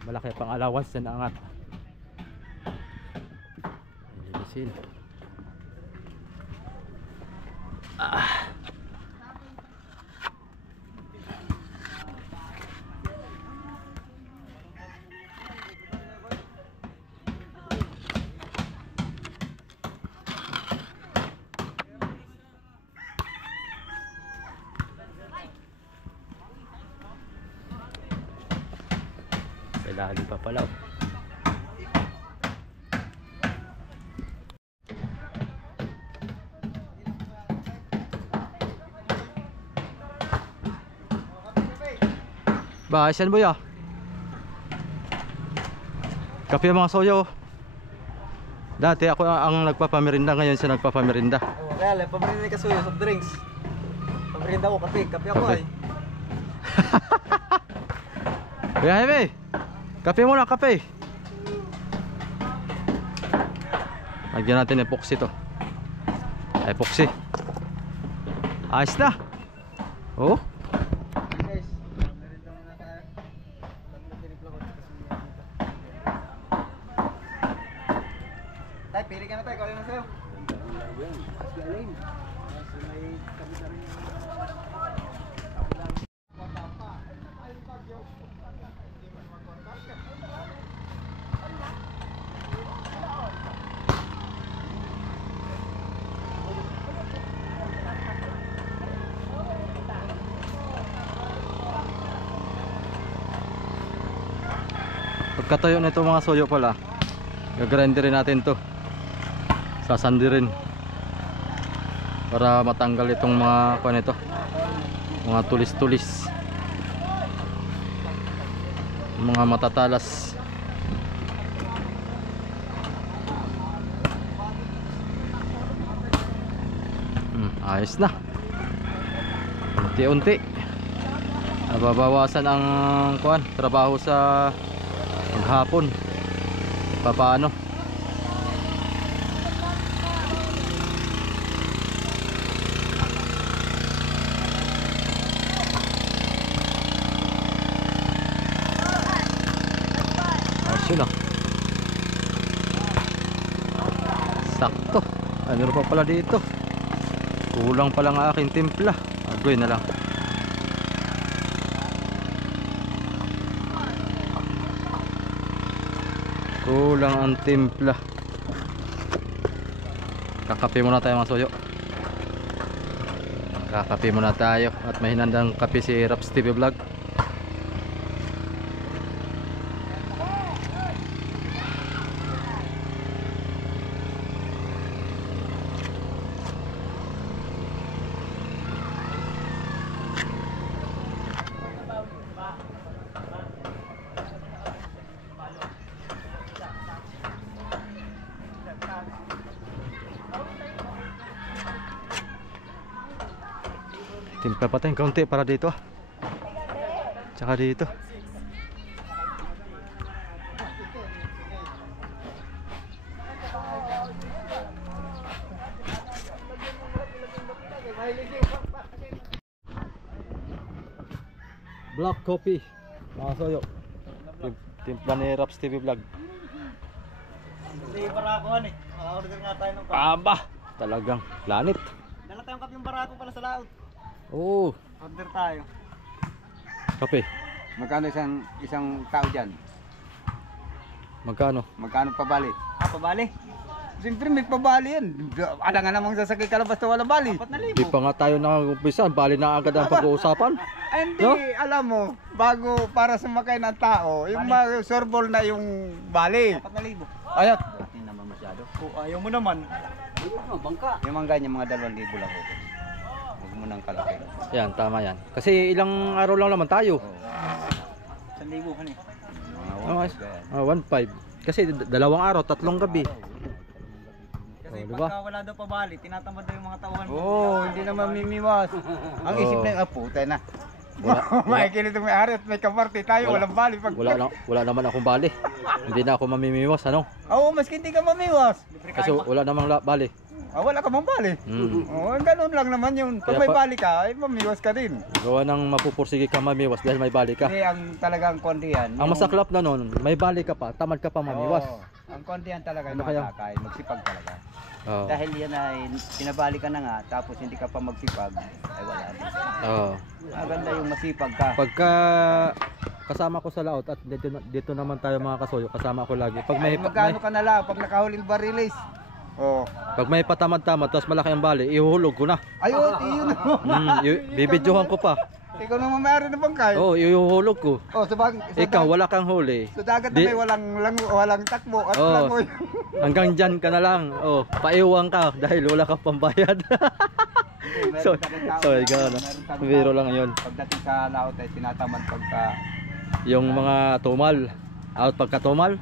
malaki pang allowance na naangat. Linisin. Lalim pa pala. Ba, saan mo ya? Kape mga soyo. Dati ako ang nagpapamerinda, ngayon siya nagpapamerinda. Kaya lang, pamerinda ka suyo, soft drinks. Pamerinda ko, kape ako Kape. Kuya Jaime, kape muna, kape. Lagyan natin epoxy to. Epoxy. Ayos na. Oh. Guys, merinda muna tayo. Tay, pili ka na tayo, kawin na sa'yo. Pagkatayo na ito mga soyo pala, gagrinderin natin to, sasandirin para matanggal itong mga kuan nito, mga tulis-tulis, mga matatalas. Ayos na. Unti-unti nababawasan ang kuan, trabaho sa maghapon. Paano? Ayos na. Sakto. Ano pa pala dito? Kulang pa lang aking timpla. Agoy na lang. Kulang ang timpla. Kakape muna tayo mga soyo. Kakape muna tayo. At may hinandang kape si Raps TV Vlog. Timpla pa tayong kaunti para dito. Tsaka dito. Black coffee. Mga soyo. Timpla ni Raps TV Vlog. Kasi barakuhan eh. Order nga tayo ng Aba! Talagang planit. Dala tayong kapyung barako pala sa laot. Oo. Order tayo. Kape. Magkano isang tao dyan? Magkano? Magkano pabali? Pabali. Siyempre may pabali yan. Ala nga namang sasakay ka lang basta wala bali. 4,000. Di pa nga tayo nakag-umpisa. Bali na agad ang pag-uusapan. Ay, hindi, No? alam mo, bago para sumakay ng tao, yung mga sorbol na yung bali. 4,000. Ayat. Hindi naman masyado. Kung ayaw mo naman. Ayun mo, bangka. Yung mga ganyan, mga 2,000 lang ho. Huwag mo nang kalaki. Yan, tama yan. Kasi ilang araw lang naman tayo. 1,000 kan eh. Mga 1.5. Kasi dalawang araw, 3 gabi. Kasi Oh, diba? pagka wala daw pabali, tinatamad daw yung mga tauhan mo. Oo, hindi naman mimimiwas. Ang isip na yung apo, tayo na. Wala- Makikinig may ari at may kaparty tayo, Wala- walang bali. Pag... Wala naman akong bali. Hindi na ako mamimiwas, ano? Oo, maski hindi ka mamiwas. Kasi wala namang bali. Wala ka mang bali. Mm. Oo, ganun lang naman yun. Pag Kaya may pa- bali ka, ay mamiwas ka din. Gawa ng mapupursige ka mamiwas dahil may bali ka. Kasi ang talagang kondihan. Ang masaklap na nun, may bali ka pa, tamad ka pa mamiwas. Ang kondihan talaga Ano yung kaya? matakay, magsipag talaga. Oo. Dahil yan ay pinabali ka na nga, tapos hindi ka pa magsipag, ay wala. Oo. Maganda yung masipag ka. Pagka kasama ko sa laot at dito naman tayo mga kasoyo, kasama ko lagi. Pag Ay, magkano ka na lang pag nakahuling barilis? Oh. pag may patamad-tamad tapos malaki ang bali, ihuhulog ko na. Ayun, yun. Bibidyohan ko pa. Ikaw naman mayroon na bangkay. Oo, ihuhulog ko. Oh, sa Ikaw, wala kang huli. Sa dagat Di- na may walang takbo at Oo. langoy. Hanggang dyan ka na lang. Oh, paiwang ka dahil wala kang pambayad. so, gano'n. Biro lang yun. Pagdating sa laot ay tinatamad pagka Yung mga tumal, out pagka tumal,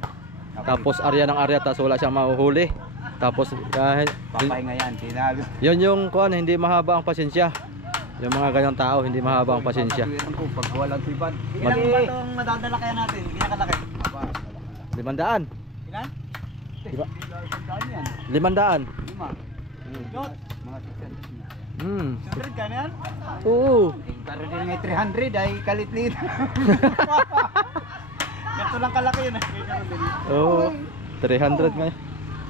tapos area ng area, tapos wala siyang mahuhuli. Tapos, papahinga yan, tinalo. yun yung kuan, hindi mahaba ang pasensya. Yung mga ganyang tao, hindi mahaba ang pasensya. Papatuwiran ko pag walang sibad. Ilan ba itong madadala kaya natin? Pinakalaki. 500. Ilan? Diba? Saan yan? 500. 5. Dot. Mga 600. 100 ka na yan? Oo. Pero din may 300 ay kalit-lit. Ganito lang kalaki yun eh. Oo. 300 ngayon.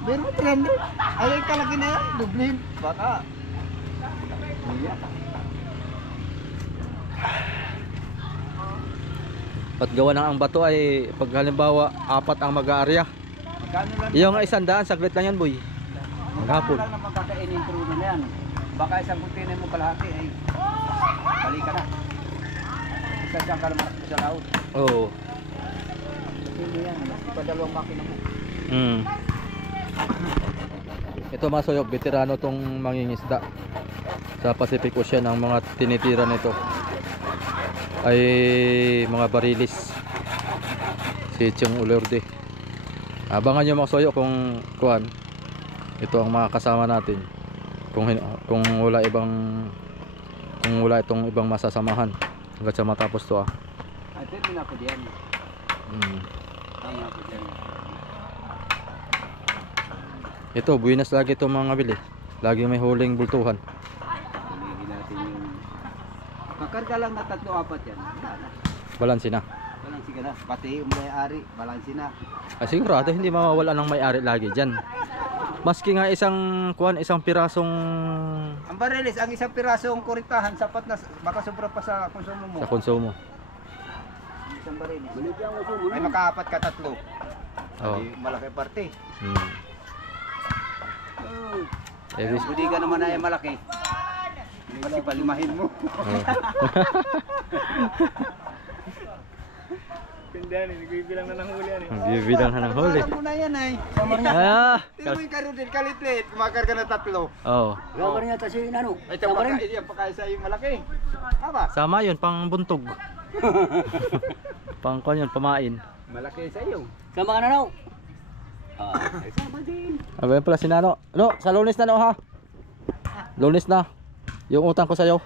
Pero 300. Ay kalaki na yan. Dublin. Baka. At gawa ng ang bato ay pag halimbawa 4 ang mag-aarya. Magkano lang? Yung 100, saglit lang yan, boy. Maghapon. Magkano lang na magkakainin truno na yan. Baka isang container mo kalahati ay balik ka na. Isa siyang kalamarap mo sa laot. Oo. Hindi yan. Mas dalawang makina mo. Ito mga soyok, veterano tong mangingisda sa Pacific Ocean. Ang mga tinitira nito ay mga barilis. Si Chong Ulerde. Abangan nyo mga soyok kung kuhan. Ito ang mga kasama natin. Kung wala itong ibang masasamahan hanggang sa matapos to ah. Ito din ako diyan. Ang ako diyan. Ito, buwinas lagi itong mga bili. Lagi may huling bultuhan. Hulihin natin yung... Kakarga lang na 3-4 yan. Balansi na. Balansi ka na. Pati yung may-ari, balansi na. Sigurado hindi mawawala ng may-ari lagi dyan. Maski nga isang pirasong Ang barilis, ang isang pirasong kuritahan, sapat na, baka sobra pa sa konsumo mo. sa konsumo. Isang barilis. Ay makaapat ka 3. Oh. Ay, malaki parte. Hindi ka naman ay malaki. Kasi palimahin mo. Tindahan eh, nagbibilang na ng huli yan eh. Bibilang na ng huli. Alam mo na yan ay. Tingnan mo yung karutin, kalit-lit. Kumakarga na 3. Oh. Gawa niya kasi ano. Ito yung pagkaisa yung malaki. Tama. Sama 'yun pang buntog. Pang kuan 'yun, pamain. Malaki sa iyo. Sama ka na no. Ay, sama din. Abayan pala si Nano. No, sa Lunes na no ha. Lunes na. Yung utang ko sa iyo.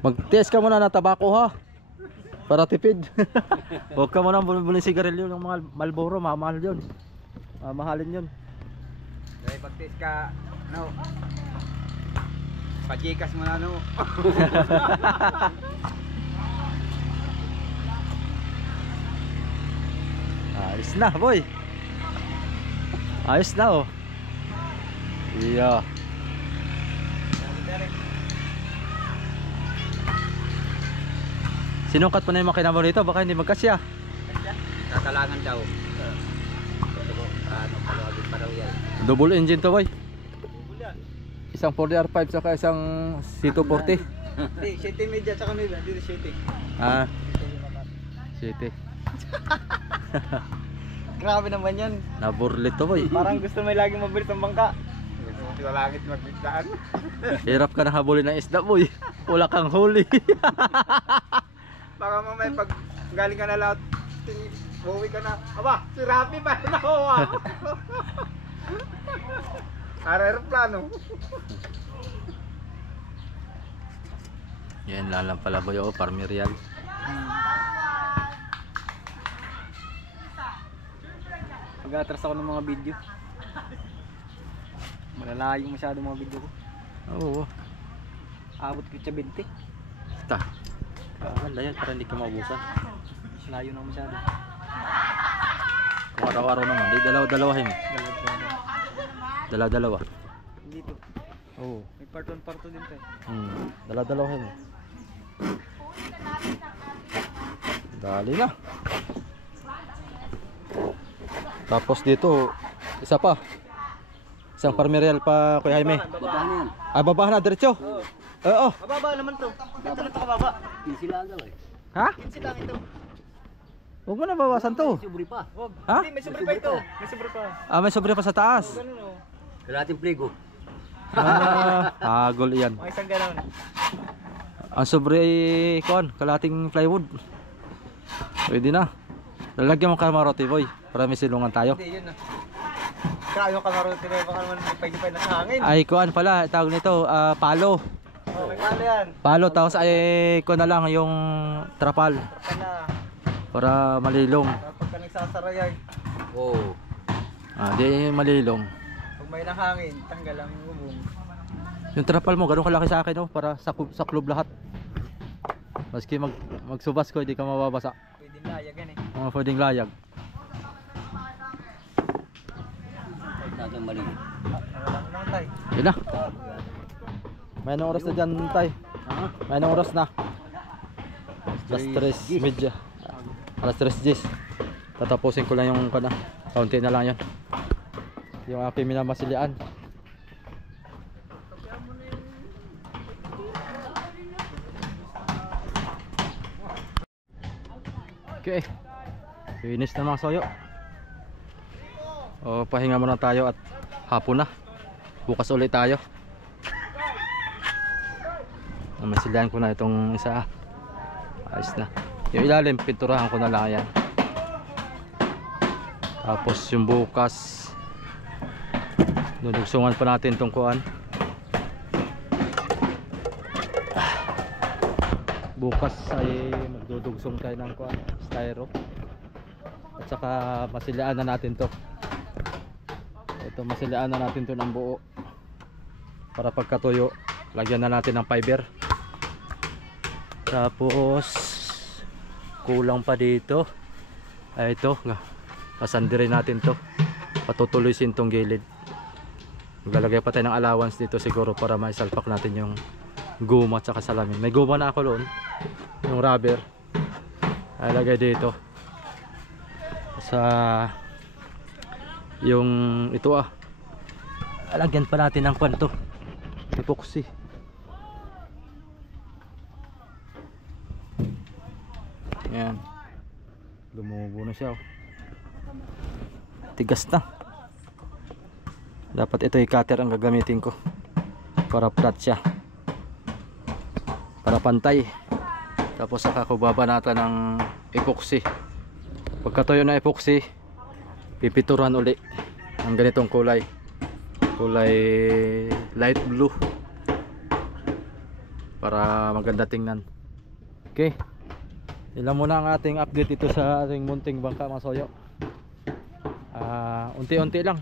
Mag-test ka muna ng tabako ha. Para tipid. Huwag ka muna bumili sigarilyo ng mga Marlboro, mahal yun. Mahalin yun. Dahil pag-test ka, no. Pajikas mo na no. Ayos na, boy. Ayos na, oh. Iya. Sinukat mo na yung makina mo rito, baka hindi magkasya. Kakalangan daw. Ano, palawagin pa daw yan. Double engine to, boy. Isang 4DR5 saka isang C240. Hindi, 7 media tsaka media. Dito 7. Ah, City. Grabe naman yan. Naburlit to, boy. Parang gusto may lagi mabilis ang bangka. Sa langit magbiglaan. Hirap ka na habulin ng isda, boy. Wala kang huli. Baka mamaya pag galing ka na lahat, buwi ka na. Aba, si Rafi pa na hoa. Aeroplano. Yan lang pala, boy. Oh, Parmerial. Pag-atras ako ng mga video. Malalayo masyado mga video ko. Oo. Abot ko sa 20. Basta. Wala yan para hindi ka maubusan. Layo na masyado. Kung araw-araw naman, di dalawa-dalawahin. Dalawa-dalawa. Dito. Oo. May part 1, part 2 din tayo. Dalawa-dalawahin. Dali na. Tapos dito, isa pa. Isang Parmerial pa, Kuya Jaime. Babahan yan. Ah, babahan na, diretso. Oo. Mababa naman to. Dito na to kababa. Sila daw eh. Ha? 15 lang ito. Huwag mo na bawasan to. Subri pa. Wag. Ha? Hindi, may sobre pa ito. May sobre pa. Ah, may sobre pa sa taas. Ganun o. Kalating pligo. Ah, hagol iyan. Mga isang ganun. Ang sobre ay, kuan, kalating plywood. Pwede na. Lalagyan mo kamarote, boy. Para may silungan tayo. Hindi, yun na. Kaya yung kamarote na baka naman pwede na sa hangin. Ay, kuan pala, tawag nito, palo. Oh, may pala yan. Palo, tapos ay, kuan na lang yung trapal. Pala. Para malilong. Kapag ka nagsasara yan, Oo. Ah, di malilong. pag may nahangin, tanggal ang bubong. Yung trapal mo, ganun kalaki sa akin, oh, para saklob lahat. Maski magsubas ko, hindi ka mababasa. Pwede layag yan eh. Mga pwedeng layag. Natin mali. Wala ko naman tayo. Yun na. May anong oras na dyan, tay? May anong oras na? Alas 3:30. Alas 3:10. Tatapusin ko lang yung kana. Kaunti na lang yun. Yung aking minamasilian. Okay. Finish na mga soyo. O, pahinga muna tayo at hapon na. Bukas ulit tayo. Masilihan ko na itong isa. Ayos na. Yung ilalim, pinturahan ko na lang yan. Tapos yung bukas, dudugsungan pa natin itong kuan. Bukas ay magdudugsong tayo ng kuan, styro. At saka masilihan na natin to. Ito, masilihan na natin to ng buo. Para pagkatuyo, lagyan na natin ng fiber. Tapos kulang pa dito. Ay, ito nga, kasandirin natin to. Patutuloyin tong gilid. Maglalagay pa tayo ng allowance dito siguro para maisalpak natin yung guma at saka salamin. May guma na ako doon, yung rubber ay lagay dito sa yung ito lagyan pa natin ng kwanto, epoxy. Ayan, lumubo na siya, oh. Tigas na. Dapat ito yung cutter ang gagamitin ko para flat siya, para pantay. Tapos saka ko babanatan ng epoxy. Pagkatuyo na epoxy, pipituran uli ng ganitong kulay light blue para maganda tingnan. Okay, ilan muna ang ating update ito sa ating munting bangka, mga soyo. Unti-unti lang.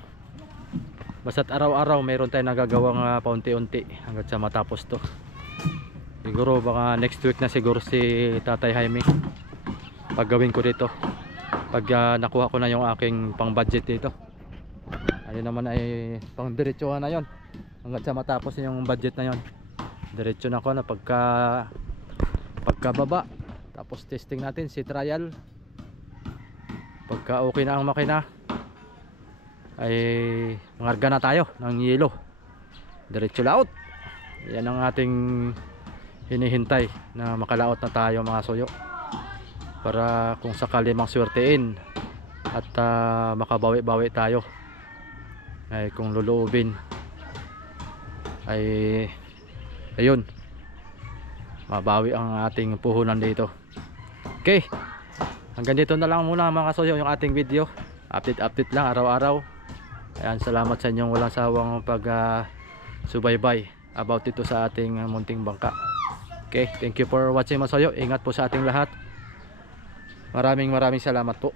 basta't araw-araw mayroon tayong nagagawang paunti-unti hanggat sa matapos to. Siguro baka next week na siguro si Tatay Jaime paggawin ko dito pag nakuha ko na yung aking pang budget dito. Ayun naman ay pang diretsuhan na yon hanggat sa matapos yung budget na yon. Diretso na ko na pagkababa, tapos testing natin si trial. Pagka okay na ang makina ay mangarga na tayo ng yelo, diretso laot. Yan ang ating hinihintay, na makalaot na tayo mga soyo, para kung sakali mang swertein at makabawi-bawi tayo, ay kung luluubin ay ayun, mabawi ang ating puhunan dito. Okay, hanggang dito na lang muna mga soyo yung ating video. Update lang araw-araw. Ayan, salamat sa inyong walang sawang pag subaybay about dito sa ating munting bangka. Okay, thank you for watching mga soyo. Ingat po sa ating lahat. Maraming salamat po.